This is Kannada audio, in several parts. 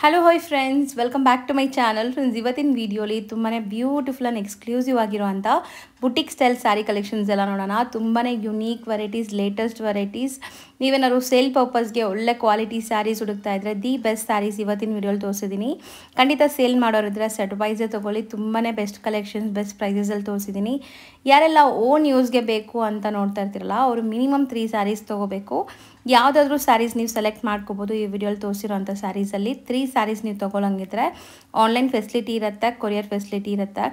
Hello hi friends, welcome back to my channel. Friends, ಇವತ್ತಿನ ವಿಡಿಯೋಲಿ ತುಂಬಾ ಬ್ಯೂಟಿಫುಲ್ ಆ್ಯಂಡ್ ಎಕ್ಸ್ಕ್ಲೂಸಿವ್ ಆಗಿರುವಂಥ ಬುಟಿಕ್ ಸ್ಟೈಲ್ ಸ್ಯಾರಿ ಕಲೆಕ್ಷನ್ಸ್ ಎಲ್ಲ ನೋಡೋಣ. ತುಂಬಾ ಯುನೀಕ್ ವೆರೈಟೀಸ್, ಲೇಟೆಸ್ಟ್ ವೆರೈಟೀಸ್. ನೀವೇನಾದ್ರು ಸೇಲ್ ಪರ್ಪಸ್ಗೆ ಒಳ್ಳೆ ಕ್ವಾಲಿಟಿ ಸ್ಯಾರೀಸ್ ಹುಡುಕ್ತಾ ಇದ್ದರೆ ದಿ ಬೆಸ್ಟ್ ಸ್ಯಾರೀಸ್ ಇವತ್ತಿನ ವಿಡಿಯೋಲಿ ತೋರಿಸಿದ್ದೀನಿ. ಖಂಡಿತ ಸೇಲ್ ಮಾಡೋರಿದ್ರೆ ಸೆಟ್ ವೈಸೇ ತೊಗೊಳ್ಳಿ. ತುಂಬಾ ಬೆಸ್ಟ್ ಕಲೆಕ್ಷನ್ಸ್, ಬೆಸ್ಟ್ ಪ್ರೈಸಸಲ್ಲಿ ತೋರಿಸಿದ್ದೀನಿ. ಯಾರೆಲ್ಲ ಓನ್ ಯೂಸ್ಗೆ ಬೇಕು ಅಂತ ನೋಡ್ತಾ ಇರ್ತೀರಲ್ಲ, ಅವರು ಮಿನಿಮಮ್ 3 ಸ್ಯಾರೀಸ್ ತೊಗೋಬೇಕು. ಯಾವುದಾದ್ರೂ ಸ್ಯಾರೀಸ್ ನೀವು ಸೆಲೆಕ್ಟ್ ಮಾಡ್ಕೋಬೋದು. ಈ ವಿಡಿಯೋಲಿ ತೋರಿಸಿರೋಂಥ ಸ್ಯಾರೀಸಲ್ಲಿ 3 ಸ್ಯಾರೀಸ್ ನೀವು ತೊಗೊಳಂಗಿದ್ರೆ ಆನ್ಲೈನ್ ಫೆಸಿಲಿಟಿ ಇರುತ್ತೆ, ಕೊರಿಯರ್ ಫೆಸಿಲಿಟಿ ಇರುತ್ತೆ.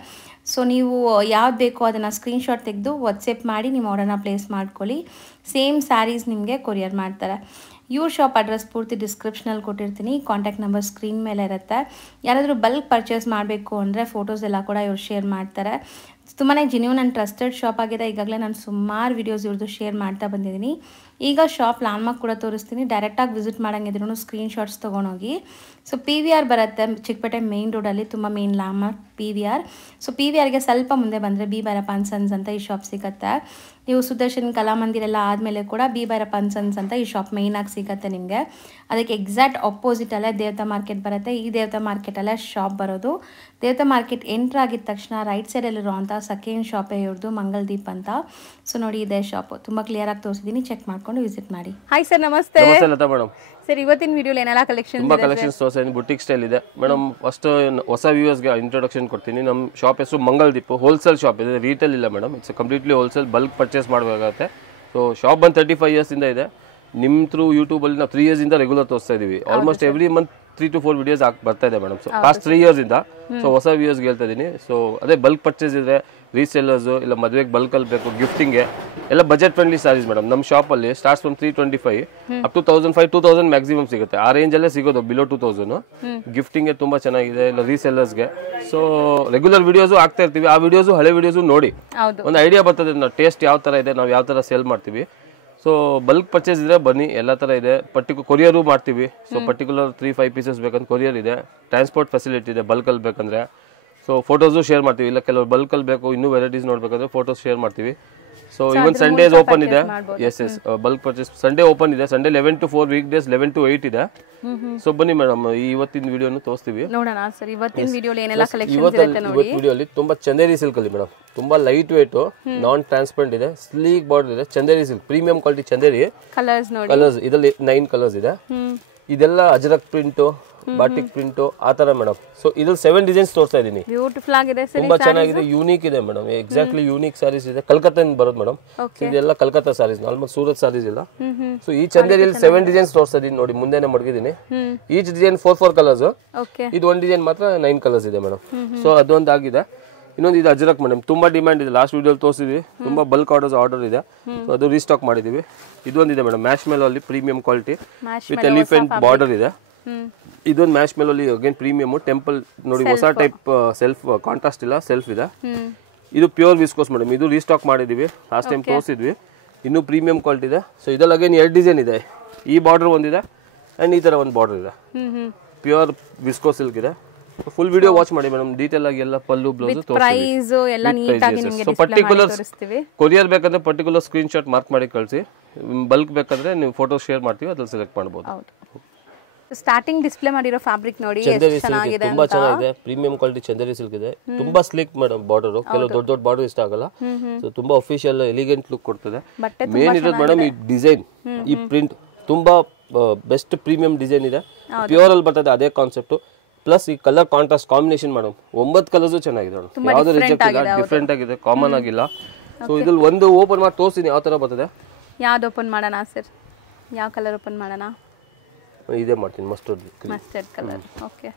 ಸೊ ನೀವು ಯಾವ್ದು ಬೇಕೋ ಅದನ್ನು ಸ್ಕ್ರೀನ್ಶಾಟ್ ತೆಗೆದು ವಾಟ್ಸಪ್ ಮಾಡಿ ನಿಮ್ಮ ಆರ್ಡರ್ನ ಪ್ಲೇಸ್ ಮಾಡ್ಕೊಳ್ಳಿ. ಸೇಮ್ ಸ್ಯಾರೀಸ್ ನಿಮಗೆ ಕೊರಿಯರ್ ಮಾಡ್ತಾರೆ. ಇವ್ರ ಶಾಪ್ ಅಡ್ರೆಸ್ ಪೂರ್ತಿ ಡಿಸ್ಕ್ರಿಪ್ಷನಲ್ಲಿ ಕೊಟ್ಟಿರ್ತೀನಿ. ಕಾಂಟ್ಯಾಕ್ಟ್ ನಂಬರ್ ಸ್ಕ್ರೀನ್ ಮೇಲೆ ಇರುತ್ತೆ. ಯಾರಾದರೂ ಬಲ್ಕ್ ಪರ್ಚೇಸ್ ಮಾಡಬೇಕು ಅಂದರೆ ಫೋಟೋಸ್ ಎಲ್ಲ ಕೂಡ ಇವ್ರು ಶೇರ್ ಮಾಡ್ತಾರೆ. ತುಂಬಾ ಜೆನ್ಯೂನ್ ಆ್ಯಂಡ್ ಟ್ರಸ್ಟೆಡ್ ಶಾಪ್ ಆಗಿದೆ. ಈಗಾಗಲೇ ನಾನು ಸುಮಾರು ವೀಡಿಯೋಸ್ ಇವ್ರದ್ದು ಶೇರ್ ಮಾಡ್ತಾ ಬಂದಿದ್ದೀನಿ. ಈಗ ಶಾಪ್ ಲ್ಯಾಂಡ್ಮಾರ್ಕ್ ಕೂಡ ತೋರಿಸ್ತೀನಿ. ಡೈರೆಕ್ಟಾಗಿ ವಿಸಿಟ್ ಮಾಡೋಂಗಿದ್ರು ಸ್ಕ್ರೀನ್ಶಾಟ್ಸ್ ತೊಗೊಂಡೋಗಿ. ಸೊ PVR ಬರುತ್ತೆ, ಚಿಕ್ಕಪೇಟೆ ಮೇನ್ ರೋಡಲ್ಲಿ ತುಂಬ ಮೇನ್ ಲ್ಯಾಂಡ್ಮಾರ್ಕ್ PVR. ಸೊ PVRಗೆ ಸ್ವಲ್ಪ ಮುಂದೆ ಬಂದರೆ ಬಿ ಭೈರಪ್ಪ ಅಂಡ್ ಸನ್ಸ್ ಅಂತ ಈ ಶಾಪ್ ಸಿಗುತ್ತೆ. ನೀವು ಸುದರ್ಶನ್ ಕಲಾಮಂದಿರೆಲ್ಲ ಆದಮೇಲೆ ಕೂಡ ಬಿ ಭೈರಪ್ಪ ಅಂಡ್ ಸನ್ಸ್ ಅಂತ ಈ ಶಾಪ್ ಮೇಯ್ನಾಗಿ ಸಿಗುತ್ತೆ ನಿಮಗೆ. ಅದಕ್ಕೆ ಎಕ್ಸಾಕ್ಟ್ ಆಪೋಸಿಟಲ್ಲೇ ದೇವತಾ ಮಾರ್ಕೆಟ್ ಬರುತ್ತೆ. ಈ ದೇವತಾ ಮಾರ್ಕೆಟಲ್ಲೇ ಶಾಪ್ ಬರೋದು. ದೇವತಾ ಮಾರ್ಕೆಟ್ ಎಂಟ್ರ್ ಆಗಿದ ತಕ್ಷಣ ರೈಟ್ ಸೈಡಲ್ಲಿರುವಂಥ ಸೆಕೆಂಡ್ ಶಾಪೇ ಇವ್ರದ್ದು, ಮಂಗಲ್ದೀಪ್ ಅಂತ. ಸೊ ನೋಡಿ, ಇದೇ ಶಾಪು. ತುಂಬ ಕ್ಲಿಯರಾಗಿ ತೋರಿಸಿದ್ದೀನಿ, ಚೆಕ್ ಮಾಡ್ಕೊಂಡು ವಿಸಿಟ್ ಮಾಡಿ. ಹಾಯ್ ಸರ್, ನಮಸ್ತೆ. ನಮಸ್ತೆ ಲತಾ ಮೇಡಮ್. ಸರ್, ಇವತ್ತಿನ ವಿಡಿಯೋಲಿ ಏನೆಲ್ಲ ಕಲೆಕ್ಷನ್? ತುಂಬಾ ಕಲೆಕ್ಷನ್ಸ್ ತೋರಿಸ್ತೀನಿ. ಬುಟಿಕ್ ಸ್ಟೈಲ್ ಇದೆ ಮೇಡಮ್. ಫಸ್ಟ್ ಹೊಸ ವ್ಯೂವರ್ಸ್ಗೆ ಇಂಟ್ರೊಡಕ್ಷನ್ ಕೊಡ್ತೀನಿ. ನಮ್ಮ ಶಾಪ್ ಹೆಸರು ಮಂಗಲ್ದೀಪ್. ಹೋಲ್ಸೇಲ್ ಶಾಪ್ ಇದೆ, ರೀಟೇಲ್ ಇಲ್ಲ madam. It's completely wholesale, bulk purchase ಮಾಡಬೇಕಾಗುತ್ತೆ. ಸೊ ಶಾಪ್ ಬಂದು 35 ಇಯರ್ಸ್ ಇಂದ ಇದೆ. ನಿಮ್ಮ ಥ್ರೂ ಯೂಟ್ಯೂಬಲ್ಲಿ ನಾವು 3 ಇಯರ್ಸ್ ಇಂದ ರೆಗ್ಯುಲರ್ ತೋರಿಸ್ತಾ ಇದೀವಿ. Almost every month 3 to 4 videos ಬರ್ತಾ ಇದೆ ಮೇಡಮ್. ಸೊ ಲಾಸ್ಟ್ 3 ಇಯರ್ಸ್ ಇಂದ. ಸೊ ಹೊಸ ವ್ಯೂವರ್ಸ್ಗೆ ಹೇಳ್ತಾ ಇದ್ದೀನಿ. ಸೊ ಅದೇ ಬಲ್ಕ್ ಪರ್ಚೇಸ್ ಇದೆ, ರೀಸೆಲ್ಲರ್ಸ್ ಇಲ್ಲ ಮದುವೆಗೆ ಬಲ್ಕಲ್ಲಿ ಬೇಕು, ಗಿಫ್ಟಿಂಗ್ಗೆ ಎಲ್ಲ ಬಜೆಟ್ ಫ್ರೆಂಡ್ಲಿ ಸ್ಯಾರೀಸ್ ಮೇಡಮ್. ನಮ್ಮ ಶಾಪಲ್ಲಿ starts from 325 up to 1500 2000 maximum ಸಿಗುತ್ತೆ. ಆ ರೇಂಜಲ್ಲೇ ಸಿಗೋದು, ಬಿಲೋ 2000. ಗಿಫ್ಟಿಂಗ್ಗೆ ತುಂಬ ಚೆನ್ನಾಗಿದೆ, ಇಲ್ಲ ರೀಸೆಲ್ಲರ್ಸ್ಗೆ. ಸೊ ರೆಗ್ಯುಲರ್ ವಿಡಿಯೋಸು ಆಗ್ತಾ ಇರ್ತೀವಿ. ಆ ವಿಡಿಯೋಸು ಹಳೆ ವಿಡಿಯೋಸು ನೋಡಿ ಒಂದು ಐಡಿಯಾ ಬರ್ತದೆ, ನಾವು ಟೇಸ್ಟ್ ಯಾವ ಥರ ಇದೆ, ನಾವು ಯಾವ ಥರ ಸೇಲ್ ಮಾಡ್ತೀವಿ. ಸೊ ಬಲ್ಕ್ ಪರ್ಚೇಸ್ ಇದ್ರೆ ಬನ್ನಿ, ಎಲ್ಲ ಥರ ಇದೆ. ಕೊರಿಯರು ಮಾಡ್ತೀವಿ. ಸೊ ಪರ್ಟಿಕ್ಯುಲರ್ 3-5 ಪೀಸಸ್ ಬೇಕಂದ್ರೆ ಕೊರಿಯರ್ ಇದೆ. ಟ್ರಾನ್ಸ್ಪೋರ್ಟ್ ಫೆಸಿಲಿಟಿ ಇದೆ ಬಲ್ಕಲ್ಲಿ ಬೇಕಂದ್ರೆ. ಸೊ ಫೋಟೋಸು ಶೇರ್ ಮಾಡ್ತೀವಿ. ಇಲ್ಲ ಕೆಲವರು ಬಲ್ಕಲ್ಲಿ ಬೇಕು, ಇನ್ನೂ ವೆರೈಟೀಸ್ ನೋಡ್ಬೇಕಂದ್ರೆ ಫೋಟೋಸ್ ಶೇರ್ ಮಾಡ್ತೀವಿ. ಸೊ ಇವನ್ ಸಂಡೇಸ್ ಓಪನ್ ಇದೆ. Yes bulk purchase Sunday open ಇದೆ. Sunday 11 to 4, weekdays 11 to 8 ಇದೆ. ಸೊ ಬನ್ನಿ ಮೇಡಮ್, ಇವತ್ತಿನ ವಿಡಿಯೋನು ತೋರಿಸ್ತೀವಿ. ನೋಡೋಣ ಸರ್, ಇವತ್ತಿನ ವಿಡಿಯೋಲಿ ಏನೆಲ್ಲ ಕಲೆಕ್ಷನ್ಸ್ ಇರುತ್ತೆ ನೋಡಿ. ಇವತ್ತಿನ ವಿಡಿಯೋಲಿ ತುಂಬಾ ಚಂದೇರಿ ಸಿಲ್ಕ್ ಅಲ್ಲಿ ಮೇಡಮ್, ತುಂಬಾ ಲೈಟ್ ವೇಟ್, ನಾನ್ ಟ್ರಾನ್ಸ್ಪರೆಂಟ್ ಇದೆ, ಸ್ಲೀಕ್ ಬಾರ್ಡರ್ ಇದೆ. Chanderi silk, premium quality Chanderi. Colours ನೋಡಿ, ಕಲರ್ಸ್ ಇದರಲ್ಲಿ 9 ಕಲರ್ಸ್ ಇದೆ. ಇದೆಲ್ಲ ಅಜರಕ್ ಪ್ರಿಂಟ್, ಬಾಟಿಕ್ ಪ್ರಿಂಟ್ ಆ ತರ ಮೇಡಮ್. ಸೊ ಇದ್ರಲ್ಲಿ 7 ಡಿಸೈನ್ಸ್ ತೋರಿಸ್ತಾ ಇದೀನಿ. ಬ್ಯೂಟಿಫುಲ್ ಆಗಿದೆ, ತುಂಬಾ ಚೆನ್ನಾಗಿದೆ, ಯೂನಿಕ್ ಇದೆ ಮೇಡಮ್. ಎಕ್ಸಾಕ್ಟ್ಲಿ ಯೂನಿಕ್ ಸಾರೀಸ್ ಇದೆ. ಕಲ್ಕತ್ತಾದಿಂದ ಬರೋದು ಮೇಡಮ್. ಇದೆಲ್ಲ ಕಲ್ಕತ್ತಾ ಸಾರೀಸ್, ಆಲ್ಮೋಸ್ಟ್ ಸೂರತ್ ಸಾರೀಸ್ ಇಲ್ಲ. ಸೊ ಈ ಚಂದೇರಿಯಲ್ಲಿ 7 ಡಿಸೈನ್ಸ್ ತೋರಿಸ್ತಾ ಇದೀನಿ ನೋಡಿ. ಮುಂದೆನೆ ಮಡಗಿದ್ದೀನಿ. Each design 4 colours. ಇದು ಒಂದು ಡಿಸೈನ್ ಮಾತ್ರ 9 ಕಲರ್ಸ್ ಇದೆ ಮೇಡಮ್. ಸೊ ಅದೊಂದು ಆಗಿದೆ. ಇನ್ನೊಂದು ಇದು ಅಜರಕ್ ಮೇಡಮ್, ತುಂಬಾ ಡಿಮ್ಯಾಂಡ್ ಇದೆ. ಲಾಸ್ಟ್ ವಿಡಿಯೋ ತೋರಿಸಿದ್ವಿ, ತುಂಬಾ ಬಲ್ಕ್ ಆರ್ಡರ್ ಇದೆ. ಸೊ ಅದು ರೀಸ್ಟಾಕ್ ಮಾಡಿದೀವಿ. ಇದೊಂದಿದೆ ಮೇಡಮ್, ಮ್ಯಾಶ್ ಮೆಲೋ ಅಲ್ಲಿ premium quality with elephant border ಇದೆ. ಇದೊಂದು ಮ್ಯಾಶ್ ಮೆಲೋಲಿ ಅಗೇನ್ ಪ್ರೀಮಿಯಮ್ ಟೆಂಪಲ್ ನೋಡಿ, ಹೊಸ ಟೈಪ್ ಸೆಲ್ಫ್ ಕಾಂಟ್ರಾಸ್ಟ್ ಇಲ್ಲ, ಸೆಲ್ಫ್ ಇದೆ. ಇದು ಪ್ಯೂರ್ ವಿಸ್ಕೋಸ್ ಮೇಡಮ್. ಇದು ರೀಸ್ಟಾಕ್ ಮಾಡಿದೀವಿ, ಲಾಸ್ಟ್ ಟೈಮ್ ತೋರಿಸಿದ್ವಿ. ಇನ್ನೂ ಪ್ರೀಮಿಯಂ ಕ್ವಾಲಿಟಿ ಇದೆ. ಸೊ ಇದರಲ್ಲಿ ಅಗೇನ್ 2 ಡಿಸೈನ್ ಇದೆ. ಈ ಬಾರ್ಡರ್ ಒಂದಿದೆ ಅಂಡ್ ಈ ತರ ಒಂದು ಬಾರ್ಡರ್ ಇದೆ. ಪ್ಯೂರ್ ವಿಸ್ಕೋ ಸಿಲ್ಕ್ ಇದೆ. ಫುಲ್ ವಿಡಿಯೋ ವಾಚ್ ಮಾಡಿ ಮೇಡಮ್. ಡೀಟೇಲ್ ಆಗಿ ಎಲ್ಲ ಪಲ್ಲು ಬ್ಲೌಸ್ ತೋರಿಸ್ತೀವಿ. ಪರ್ಟಿಕ್ಯುಲರ್ ಕೊರಿಯರ್ ಬೇಕಂದ್ರೆ ಪರ್ಟಿಕ್ಯುಲರ್ ಸ್ಕ್ರೀನ್ ಶಾಟ್ ಮಾರ್ಕ್ ಮಾಡಿ ಕಳಿಸಿ. ಬಲ್ಕ್ ಬೇಕಂದ್ರೆ ನೀವು ಫೋಟೋ ಶೇರ್ ಮಾಡ್ತೀವಿ, ಅದ್ರಲ್ಲಿ ಸೆಲೆಕ್ಟ್ ಮಾಡಬಹುದು. ಸ್ಟಾರ್ಟಿಂಗ್ ಡಿಸ್ಪ್ಲೇ ಮಾಡಿರೋ ಫ್ಯಾಬ್ರಿಕ್ ನೋಡಿ, ಚಂದೇರಿ ಸಿಲ್ಕ್ ತುಂಬಾ ಚೆನ್ನಾಗಿದೆ. ಪ್ರೀಮಿಯಂ ಕ್ವಾಲಿಟಿ ಚಂದೇರಿ ಸಿಲ್ಕ್ ಇದೆ. ತುಂಬಾ ಸ್ಲಿಕ್ ಮೇಡಮ್ ಬಾರ್ಡರ್. ಕೆಲವು ದೊಡ್ಡ ದೊಡ್ಡ ಬಾರ್ಡರ್ ಇಷ್ಟ ಆಗಲ್ಲ. ಸೊ ತುಂಬಾ ಅಫಿಷಿಯಲ್ ಎಲಿಗೆಂಟ್ ಲುಕ್ ಕೊಡ್ತದೆ. ಮೇನ್ ಇರೋದು ಮೇಡಮ್ ಈ ಡಿಸೈನ್, ಈ ಪ್ರಿಂಟ್ ತುಂಬಾ ಬೆಸ್ಟ್ ಪ್ರೀಮಿಯಂ ಡಿಸೈನ್ ಇದೆ. ಪ್ಯೂರ್ ಅಲ್ಲಿ ಬರ್ತದೆ, ಅದೇ ಕಾನ್ಸೆಪ್ಟ್. ಪ್ಲಸ್ ಈ colour contrast combination madam, 9 colours ಚೆನ್ನಾಗಿದೆ ಮೇಡಮ್. ಯಾವ್ದು ರಿಜೆಕ್ಟ್ ಇಲ್ಲ, ಡಿಫ್ರೆಂಟ್ ಆಗಿದೆ, ಕಾಮನ್ ಆಗಿಲ್ಲ. ಸೊ ಇದ್ರಲ್ಲಿ ಒಂದು ಓಪನ್ ಮಾಡಿ ತೋರಿಸ್ತೀನಿ ಯಾವ ತರ ಬರ್ತದೆ. ಯಾವ್ದು ಓಪನ್ ಮಾಡೋಣ ಸರ್? ಯಾವ ಕಲರ್ ಓಪನ್ ಮಾಡೋಣ? ಇದೇ ಮಾಡ್ತೀನಿ, mustard colour. Okay.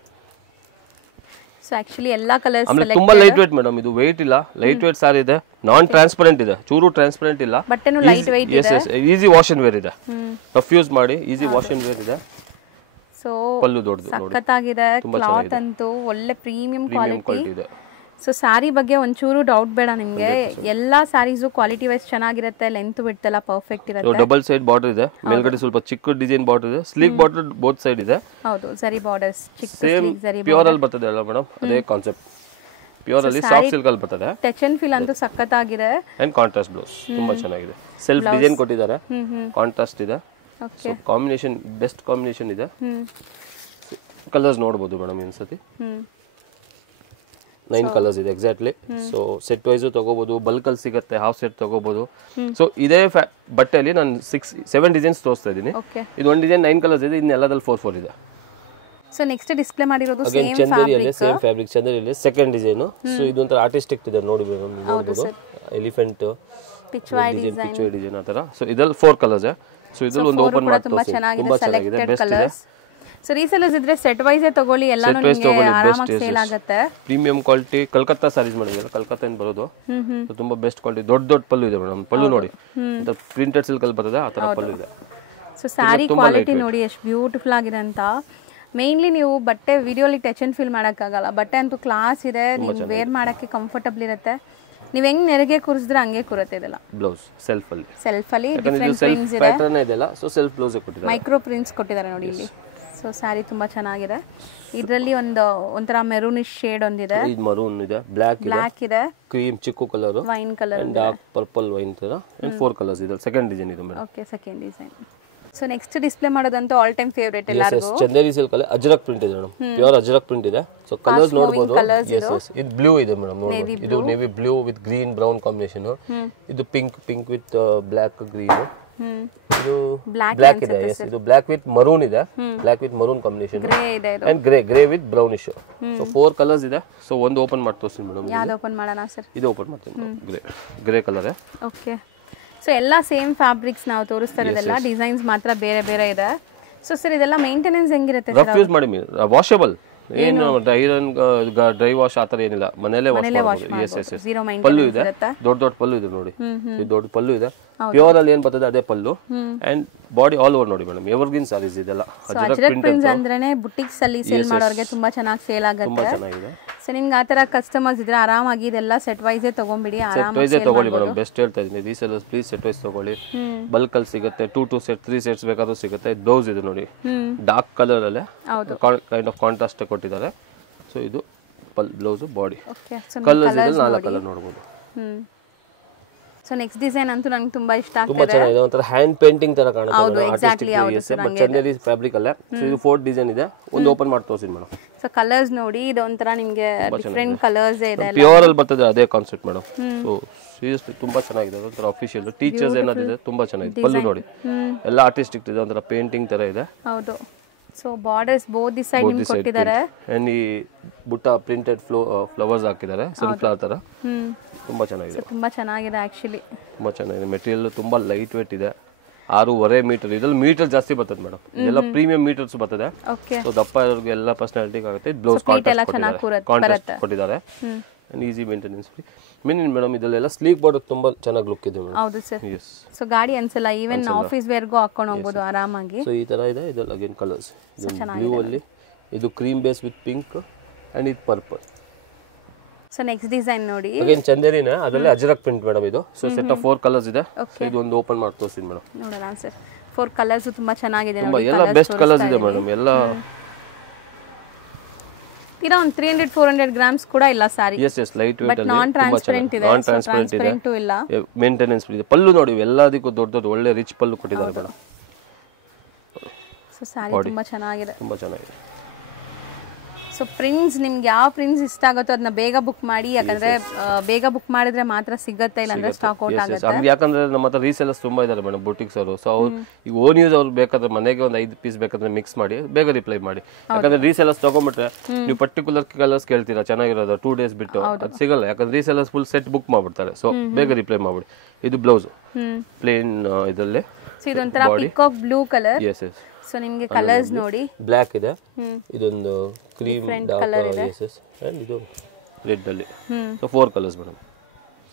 So actually ಎಲ್ಲಾ ಕಲರ್ಸ್ ಆಮೇಲೆ ತುಂಬಾ ಲೈಟ್ ವೇಟ್ ಮೇಡಮ್. ಇದು ವೇಟ್ ಇಲ್ಲ, ಲೈಟ್ ವೇಟ್ ಸಾರಿ ಇದೆ. ನಾನ್ ಟ್ರಾನ್ಸ್ಪರೆಂಟ್ ಇದೆ, ಚೂರು ಟ್ರಾನ್ಸ್ಪರೆಂಟ್ ಇಲ್ಲ. ಬಟ್ಟೆನೂ ಲೈಟ್ ವೇಟ್ ಇದೆ. ಈಸಿ ವಾಶ್ ಅಂಡ್ ವೇರ್ ಇದೆ. ರಫ್ ಯೂಸ್ ಮಾಡಿ ಈಸಿ ವಾಶ್ ಅಂಡ್ ವೇರ್ ಇದೆ. ಸೊ ಪಲ್ಲು ದೊಡ್ಡದು ನೋಡಿ, ಸಖತ್ತಾಗಿದೆ. ಕ್ಲಾತ್ ಅಂತೂ ಒಳ್ಳೆ ಪ್ರೀಮಿಯಂ ಕ್ವಾಲಿಟಿ ಇದೆ. ಸೊ ಸ್ಯಾರಿ ಬಗ್ಗೆ ಒಂಚೂರು ಡೌಟ್ ಬೇಡ ನಿಮಗೆ. ಎಲ್ಲಾ ಸ್ಯಾರೀಸು ಕ್ವಾಲಿಟಿ ವೈಸ್ ಚೆನ್ನಾಗಿರುತ್ತೆ, ಲೆಂತ್ ವಿಡ್ತ್ ಎಲ್ಲ ಪರ್ಫೆಕ್ಟ್ ಇರುತ್ತೆ. ಡಬಲ್ ಸೈಡ್ ಬಾರ್ಡರ್ ಇದೆ, ಮೇಲ್ಗಡೆ ಸ್ವಲ್ಪ ಚಿಕ್ಕ ಡಿಸೈನ್ ಬಾರ್ಡರ್ ಇದೆ. ಸ್ಲೀಕ್ ಬಾರ್ಡರ್ ಬೋತ್ ಸೈಡ್ ಇದೆ. ಹೌದು, ಜರಿ ಬಾರ್ಡರ್ಸ್ ಚಿಕ್ಕ ಸೇಮ್ ಪ್ಯೂರ್ ಅಲ್ಲಿ ಬರ್ತದೆ ಅಲ್ಲ ಮೇಡಮ್, ಅದೇ ಕಾನ್ಸೆಪ್ಟ್. ಪ್ಯೂರ್ ಅಲ್ಲಿ ಸಾಫ್ಟ್ ಸಿಲ್ಕ್ ಅಲ್ಲಿ ಬರ್ತದೆ. ಟಚ್ ಅಂಡ್ ಫೀಲ್ ಅಂತೂ ಸಖತ್ತಾಗಿದೆ. ಅಂಡ್ ಕಾಂಟ್ರಾಸ್ಟ್ ಬ್ಲೌಸ್ ತುಂಬಾ ಚೆನ್ನಾಗಿದೆ. ಸೆಲ್ಫ್ ಡಿಸೈನ್ ಕೊಟ್ಟಿದ್ದಾರೆ, ಕಾಂಟ್ರಾಸ್ಟ್ ಇದೆ. ಸೊ ಕಾಂಬಿನೇಷನ್ ಬೆಸ್ಟ್ ಕಾಂಬಿನೇಷನ್ ಇದೆ. ಕಲರ್ಸ್ ನೋಡ್ಬೋದು ಮೇಡಮ್ ಇನ್ನೊಂದ್ಸತಿ 9 ಕಲರ್ಸ್ ಇದೆ ಎಕ್ಸಾಕ್ಟ್ಲಿ. ಸೊ ಸೆಟ್ ವೈಸು ತಗೋಬಹುದು, ಬಲ್ಕಲ್ಲಿ ಸಿಗುತ್ತೆ, ಹಾಫ್ ಸೆಟ್ ತಗೋಬಹುದು. ಸೊ ಇದೇ ಬಟ್ಟೆಯಲ್ಲಿ ನಾನು 7 ಡಿಸೈನ್ಸ್ ತೋರಿಸ್ತಾ ಇದ್ದೀನಿ. ಇದು ಒಂದು ಡಿಸೈನ್ 9 ಕಲರ್ಸ್ ಇದೆ, ಇನ್ನೆಲ್ಲದಲ್ಲಿ 4 ಇದೆ. ಸೊ ನೆಕ್ಸ್ಟ್ ಡಿಸ್ಪ್ಲೇ ಮಾಡಿರೋದು ಚಂದೇರಿಯಲ್ಲಿ ಸೇಮ್ ಫ್ಯಾಬ್ರಿಕ್, ಚಂದೇರಿಯಲ್ಲಿ ಸೆಕೆಂಡ್ ಡಿಸೈನ್. ಸೊ ಇದು ಒಂಥರ ಆರ್ಟಿಸ್ಟಿಕ್ ಇದೆ ನೋಡಿ ಮೇಡಮ್, ನೋಡಬಹುದು ಎಲಿಫೆಂಟ್ ಪಿಚ್ವಾಯ್ ಡಿಸೈನ್ ಆ ತರ. ಸೊ ಇದರಲ್ಲಿ 4 ಕಲರ್ಸ್. ಸೊ ಇದ್ರಲ್ಲಿ ಒಂದು ಓಪನ್ ಮಾಡಿ ತುಂಬಾ ಚೆನ್ನಾಗಿದೆ, ಬೆಸ್ಟ್ ಇದೆ. ಸೊ ರೀಸೆಲ್ಲರ್ಸ್ ಇದ್ರೆ ಸೆಟ್ ವೈಸ್ ತಗೊಳ್ಳಿ, ಎಲ್ಲಾನು ನಿಮಗೆ ಆರಾಮಾಗಿ ಸೇಲ್ ಆಗುತ್ತೆ. ಪ್ರೀಮಿಯಂ ಕ್ವಾಲಿಟಿ ಕಲ್ಕತ್ತಾ ಸಾರೀಸ್ ಮಾಡಿದ್ರೆ, ಕಲ್ಕತ್ತಾ ಬರೋದು. ತುಂಬಾ ಬೆಸ್ಟ್ ಕ್ವಾಲಿಟಿ, ದೊಡ್ಡ ಪಲ್ಲು ಇದೆ ಮೇಡಮ್. ಪಲ್ಲು ನೋಡಿ ಪ್ರಿಂಟೆಡ್ ಸಿಲ್ಕ್ ಅಲ್ಲಿ ಬರ್ತದೆ, ಆ ತರ ಪಲ್ಲು ಇದೆ. ಸೊ ಸ್ಯಾರಿ ಕ್ವಾಲಿಟಿ ನೋಡಿ ಎಷ್ಟು ಬ್ಯೂಟಿಫುಲ್ ಆಗಿದೆ ಅಂತ. ಮೇನ್ಲಿ ನೀವು ಬಟ್ಟೆ ವಿಡಿಯೋಲಿ ಟಚ್ ಅಂಡ್ ಫೀಲ್ ಮಾಡೋಕ್ಕಾಗಲ್ಲ, ಬಟ್ಟೆ ಅಂತೂ ಕ್ಲಾಸ್ ಇದೆ, ನೀವು ವೇರ್ ಮಾಡೋಕ್ಕೆ ಕಂಫರ್ಟಬಲ್ ಇರುತ್ತೆ. ನೀವು ಹೆಂಗ್ ನೆರಿಗೆ ಕೂರಿಸಿದ್ರೆ ಹಂಗೆ ಕೂರುತ್ತೆ. ಇದೆಲ್ಲ ಬ್ಲೌಸ್ ಸೆಲ್ಫ್ ಅಲ್ಲಿ ಡಿಫರೆಂಟ್ ಪ್ರಿಂಟ್ಸ್ ಇದೆ, ಪ್ಯಾಟರ್ನ್ ಇದೆಲ್ಲ. ಸೊ ಸೆಲ್ಫ್ ಬ್ಲೌಸ್ ಕೊಟ್ಟಿದ್ದಾರೆ, ಮೈಕ್ರೋ ಪ್ರಿಂಟ್ಸ್ ಕೊಟ್ಟಿದ್ದಾರೆ ನೋಡಿ ಇಲ್ಲಿ. ಸೊ ಸ್ಯಾರಿ ತುಂಬಾ ಚೆನ್ನಾಗಿದೆ. ಇದರಲ್ಲಿ ಒಂಥರ ಮೆರೂನಿಶ್ ಶೇಡ್ ಒಂದಿದೆ, ಇದು ಮರೂನ್ ಇದೆ, ಬ್ಲಾಕ್ ಇದೆ, ಕ್ರೀಮ್ ಚಿಕ್ಕು colour, wine colour, dark purple wine ತರ, ಅಂಡ್ 4 ಕಲರ್ಸ್ ಇದೆ. ಸೆಕೆಂಡ್ ಡಿಸೈನ್ ಇದು madam. Okay, second design. So next display ಮಾಡೋದಂತೂ ಆಲ್ ಟೈಮ್ ಫೇವರೇಟ್ ಎಲ್ಲರಿಗೂ. ಚಂದೇರಿ ಸಿಲ್ಕ್ ಅಲ್ಲಿ ಅಜ್ರಕ್ ಪ್ರಿಂಟ್ ಇದೆ ಮೇಡಮ್, ಪ್ಯೂರ್ ಅಜ್ರಕ್ ಪ್ರಿಂಟ್ ಇದೆ. ಸೊ ಕಲರ್ಸ್ ನೋಡಬಹುದು. ಇದು ಬ್ಲೂ ಇದೆ ಮೇಡಮ್, ನೋಡಬಹುದು. ಇದು navy blue with green brown combination. ಇದು ಪಿಂಕ್ ವಿತ್ ಬ್ಲಾಕ್ ಗ್ರೀನ್. ಇದು ಬ್ಲಾಕ್ ಇದೆ, ಎಸ್. ಇದು ಬ್ಲಾಕ್ ವಿತ್ ಮರೂನ್ ಇದೆ, black with maroon combination, and grey with brownish. So 4 colours ಇದೆ. ಸೊ ಒಂದು ಓಪನ್ ಮಾಡಿ ತೋರಿಸ್ತೀನಿ ಮೇಡಮ್. ಯಾವುದು ಓಪನ್ ಮಾಡೋಣ ಸರ್? ಇದು ಓಪನ್ ಮಾಡ್ತೀನಿ. Grey colour. ಓಕೆ. ಸೊ ಎಲ್ಲ ಸೇಮ್ ಫ್ಯಾಬ್ರಿಕ್ಸ್ ನಾವು ತೋರಿಸ್ತಾ ಇರೋದೆಲ್ಲ, ಡಿಸೈನ್ಸ್ ಮಾತ್ರ ಬೇರೆ ಬೇರೆ ಇದೆ. ಸೊ ಸರ್ ಇದೆಲ್ಲ ಮೇಂಟೆನೆನ್ಸ್ ಹೆಂಗಿರುತ್ತೆ? ರಫ್ ಯೂಸ್ ಮಾಡಿ, ವಾಷಬಲ್, ಏನು ಐರನ್ ಡ್ರೈ ವಾಶ್ ಆತರ ಏನಿಲ್ಲ, ಮನೇಲೆ ವಾಶ್ ಮಾಡಬಹುದು. ಪಲ್ಲು ಇದೆ, ದೊಡ್ಡ ಪಲ್ಲು ಇದೆ ನೋಡಿ, ಇದು ದೊಡ್ಡ ಪಲ್ಲು ಇದೆ. ಪ್ಯೂರ್ ಅಲ್ಲಿ ಏನ್ ಬರ್ತದೆ ಅದೇ ಪಲ್ಲು, ಅಂಡ್ ಬಾಡಿ ಆಲ್ ಓವರ್ ನೋಡಿ ಮೇಡಮ್. ಎವರ್ಗ್ರೀನ್ ಸಾರೀಸ್ ಇದೆಲ್ಲ. ಅಜ್ರಕ್ ಪ್ರಿಂಟ್ಸ್ ಅಂದ್ರೇನೆ ಬುಟಿಕ್ಸ್ ಅಲ್ಲಿ ಸೇಲ್ ಮಾಡೋರಿಗೆ ತುಂಬಾ ಚೆನ್ನಾಗಿ ಸೇಲ್ ಆಗುತ್ತೆ. ಸೊ ನಿಮ್ಗೆ ಆ ತರ ಕಸ್ಟಮರ್ಸ್ ಇದ್ರೆ ಆರಾಮಾಗಿ ಇದೆಲ್ಲ ಸೆಟ್ ವೈಸ್ ತಗೊಂಡ್ಬಿಡಿ, ಆರಾಮಾಗಿ ತಗೊಳ್ಳಿ ಮೇಡಮ್. ಬೆಸ್ಟ್ ಹೇಳ್ತಾ ಇದೀನಿ, ರೀಸೆಲ್ಲರ್ಸ್ ಪ್ಲೀಸ್ ಸೆಟ್ ವೈಸ್ ತಗೊಳ್ಳಿ. ಬಲ್ಕ್ ಅಲ್ಲಿ ಸಿಗುತ್ತೆ, 2 ಸೆಟ್ 3 ಸೆಟ್ಸ್ ಬೇಕಾದ್ರೂ ಸಿಗುತ್ತೆ. ಬ್ಲೌಸ್ ಇದೆ ನೋಡಿ, ಡಾರ್ಕ್ ಕಲರ್ ಅಲ್ಲೇ ಕೈಂಡ್ ಆಫ್ ಕಾಂಟ್ರಾಸ್ಟ್ ಕೊಟ್ಟಿದ್ದಾರೆ. ಸೊ ಇದು ಬ್ಲೌಸ್, ಬಾಡಿ ಕಲರ್ಸ್ ಇದೆ, 4 ಕಲರ್ ನೋಡಬಹುದು. ಸೊ ನೆಕ್ಸ್ಟ್ ಡಿಸೈನ್ ಅಂತೂ ನಂಗೆ ತುಂಬಾ ಇಷ್ಟ ಆಗ್ತಿದೆ. ತುಂಬಾ ಚೆನ್ನಾಗಿದೆ, ಒಂತರ ಹ್ಯಾಂಡ್ ಪೇಂಟಿಂಗ್ ತರ ಕಾಣುತ್ತೆ. ಎಕ್ಸಾಕ್ಟ್ಲಿ ಬಟ್ ಚಂದೇರಿ ಫ್ಯಾಬ್ರಿಕ್ ಅಲ್ಲ. ಸೊ ಇದು 4 ಡಿಸೈನ್ ಇದೆ, ಒಂದು ಓಪನ್ ಮಾಡಿ ತೋರಿಸಿ ಮೇಡಮ್. ಸೊ ಕಲರ್ಸ್ ನೋಡಿ, ಇದು ಒಂತರ ನಿಮಗೆ ಡಿಫರೆಂಟ್ ಕಲರ್ಸ್ ಇದೆ, ಪ್ಯೂರ್ ಅಲ್ಲಿ ಬರ್ತದೆ ಅದೇ ಕಾನ್ಸೆಪ್ಟ್ ಮೇಡಮ್. ಸೊ ಸೀರಿಯಸ್ಲಿ ತುಂಬಾ ಚೆನ್ನಾಗಿದೆ, ಒಂತರ ಅಫಿಷಿಯಲ್ ಟೀಚರ್ಸ್ ಏನಾದಿದೆ ತುಂಬಾ ಚೆನ್ನಾಗಿದೆ. ಪಲ್ಲು ನೋಡಿ ಎಲ್ಲ ಆರ್ಟಿಸ್ಟಿಕ್ ಇದೆ, ಒಂತರ ಪೇಂಟಿಂಗ್ ತರ ಇದೆ. ಹೌದು. So borders both the side ನಿಮಗೆ ಕೊಟ್ಟಿದ್ದಾರೆ, ಅಂಡ್ ಈ ಬುಟ್ಟ ಪ್ರಿಂಟೆಡ್ ಫ್ಲವರ್ಸ್ ಹಾಕಿದ್ದಾರೆ, ಸನ್ಫ್ಲವರ್ ತರ. ತುಂಬಾ ಚೆನ್ನಾಗಿದೆ, ತುಂಬಾ ಚೆನ್ನಾಗಿದೆ ಆಕ್ಚುಲಿ. ತುಂಬಾ ಚೆನ್ನಾಗಿದೆ. ಮೆಟೀರಿಯಲ್ ತುಂಬಾ ಲೈಟ್ ವೇಟ್ ಇದೆ, 6.5 ಮೀಟರ್. ಇದ್ರಲ್ಲಿ ಮೀಟರ್ ಜಾಸ್ತಿ ಬರ್ತದೆ ಮೇಡಮ್, ಇದೆಲ್ಲ ಪ್ರೀಮಿಯಂ ಮೀಟರ್ಸ್ ಬರ್ತದೆ. ಸೊ ದಪ್ಪ ಇರೋರಿಗೆ ಎಲ್ಲ ಪರ್ಸನಾಲಿಟಿ ಆಗುತ್ತೆ. ಬ್ಲೌಸ್ ಕಾಂಟ್ರಾಸ್ಟ್ ಕೊಟ್ಟಿದ್ದಾರೆ, ಈಸಿ ಮೇಂಟೆನೆನ್ಸ್ ಫ್ರೀ. ಮೀನ್ ಮೇಡಮ್ ಇದೆಲ್ಲ ಸ್ಲೀಕ್ ಬಾರ್ಡರ್ ತುಂಬಾ ಚೆನ್ನಾಗಿ ಲುಕ್ ಇದೆ ಮೇಡಮ್. ಹೌದು ಸರ್. ಸೊ ಗಾಡಿ ಅನ್ಸಲ್ಲ, ಈವನ್ ಆಫೀಸ್ ವೇರ್ಗೂ ಹಾಕೊಂಡು ಹೋಗ್ಬೋದು ಆರಾಮಾಗಿ. ಸೊ ಈ ತರ ಇದೆ. ಇದೆಲ್ಲ ಅಗೇನ್ ಕಲರ್ಸ್, ಬ್ಲೂ ಅಲ್ಲಿ, ಇದು cream base with pink, and ಇದು ಪರ್ಪಲ್. ಸೊ ನೆಕ್ಸ್ಟ್ ಡಿಸೈನ್ ನೋಡಿ, ಅಗೇನ್ ಚಂದೇರಿನೇ, ಅದರಲ್ಲಿ ಅಜ್ರಕ್ ಪ್ರಿಂಟ್ ಮೇಡಮ್ ಇದು. ಸೊ ಸೆಟ್ ಆಫ್ 4 ಕಲರ್ಸ್ ಇದೆ. ಸೊ ಇದು ಒಂದು ಓಪನ್ ಮಾಡಿ ತೋರಿಸ್ತೀನಿ ಮೇಡಮ್. ನೋಡೋಣ ಸರ್. 4 ಕಲರ್ಸ್ ತುಂಬಾ ಚೆನ್ನಾಗಿದೆ ನೋಡಿ, ಎಲ್ಲ ಬೆಸ್ಟ್ ಕಲರ್ಸ್ ಇದೆ ಮೇಡಮ್. ಎಲ್ಲ ತೀರಾ ಒಂದು 300-400 ಗ್ರಾಮ್ಸ್ ಕೂಡ ಇಲ್ಲ ಸಾರಿ. ಎಸ್ ಲೈಟ್ ವೇಟ್ ಅಲ್ಲಿ, ನಾನ್ ಟ್ರಾನ್ಸ್ಪರೆಂಟ್ ಇದೆ, ನಾನ್ ಟ್ರಾನ್ಸ್ಪರೆಂಟ್ ಇಲ್ಲ, ಮೇಂಟೆನೆನ್ಸ್ ಇದೆ. ಪಲ್ಲು ನೋಡಿ ಎಲ್ಲದಕ್ಕೂ ದೊಡ್ಡ ಒಳ್ಳೆ ರಿಚ್ ಪಲ್ಲು ಕೊಟ್ಟಿದ್ದಾರೆ ಮೇಡಮ್. ಸೊ ಸಾರಿ ತುಂಬಾ ಚೆನ್ನಾಗಿದೆ, ತುಂಬಾ ಚೆನ್ನಾಗಿದೆ. ಸೊ ಪ್ರಿಂಟ್ಸ್ ನಿಮ್ಗೆ ಯಾವ ಪ್ರಿಂಟ್ಸ್ ಇಷ್ಟ ಆಗುತ್ತೋ ಅದನ್ನ ಬೇಗ ಬುಕ್ ಮಾಡಿ, ಯಾಕಂದ್ರೆ ಬೇಗ ಬುಕ್ ಮಾಡಿದ್ರೆ ಮಾತ್ರ ಸಿಗುತ್ತೆ, ಇಲ್ಲ ಅಂದ್ರೆ ಸ್ಟಾಕ್ ಔಟ್ ಆಗುತ್ತೆ. ಯಾಕಂದ್ರೆ ನಮ್ಮ ಹತ್ರ ರೀಸೇಲರ್ಸ್ ತುಂಬಾ ಇದ್ದಾರೆ ಮೇಡಮ್, ಬುಟಿಕ್ಸ್ ಅವರು. ಸೊ ಅವ್ರು ಈಗ ಓನ್ ಯೂಸ್ ಅವ್ರು ಬೇಕಾದ್ರೆ ಮನೆಗೆ ಒಂದು 5 ಪೀಸ್ ಬೇಕಾದ್ರೆ ಮಿಕ್ಸ್ ಮಾಡಿ ಬೇಗ ರಿಪ್ಲೈ ಮಾಡಿ. ಯಾಕಂದ್ರೆ ರೀಸೇಲರ್ಸ್ ತಗೊಂಡ್ಬಿಟ್ರೆ ನೀವು ಪರ್ಟಿಕ್ಯುಲರ್ ಕಲರ್ಸ್ ಕೇಳ್ತೀರಾ ಚೆನ್ನಾಗಿರೋದು 2 ಡೇಸ್ ಬಿಟ್ಟು, ಅದು ಸಿಗಲ್ಲ. ಯಾಕಂದ್ರೆ ರೀಸೇಲರ್ಸ್ ಫುಲ್ ಸೆಟ್ ಬುಕ್ ಮಾಡ್ಬಿಡ್ತಾರೆ. ಸೊ ಬೇಗ ರಿಪ್ಲೈ ಮಾಡ್ಬಿಡಿ. ಇದು ಬ್ಲೌಸ್ ಪ್ಲೇನ್ ಇದರಲ್ಲಿ, ಸೊ ಇದೊಂತರ peacock blue colour. Yes yes. So ನಿಮಗೆ ಕಲರ್ಸ್ ನೋಡಿ, ಬ್ಲಾಕ್ ಇದೆ, ಇದೊಂದು cream dark, yes yes, and ಇದು ರೆಡ್ ಅಲ್ಲಿ. So 4 colours madam.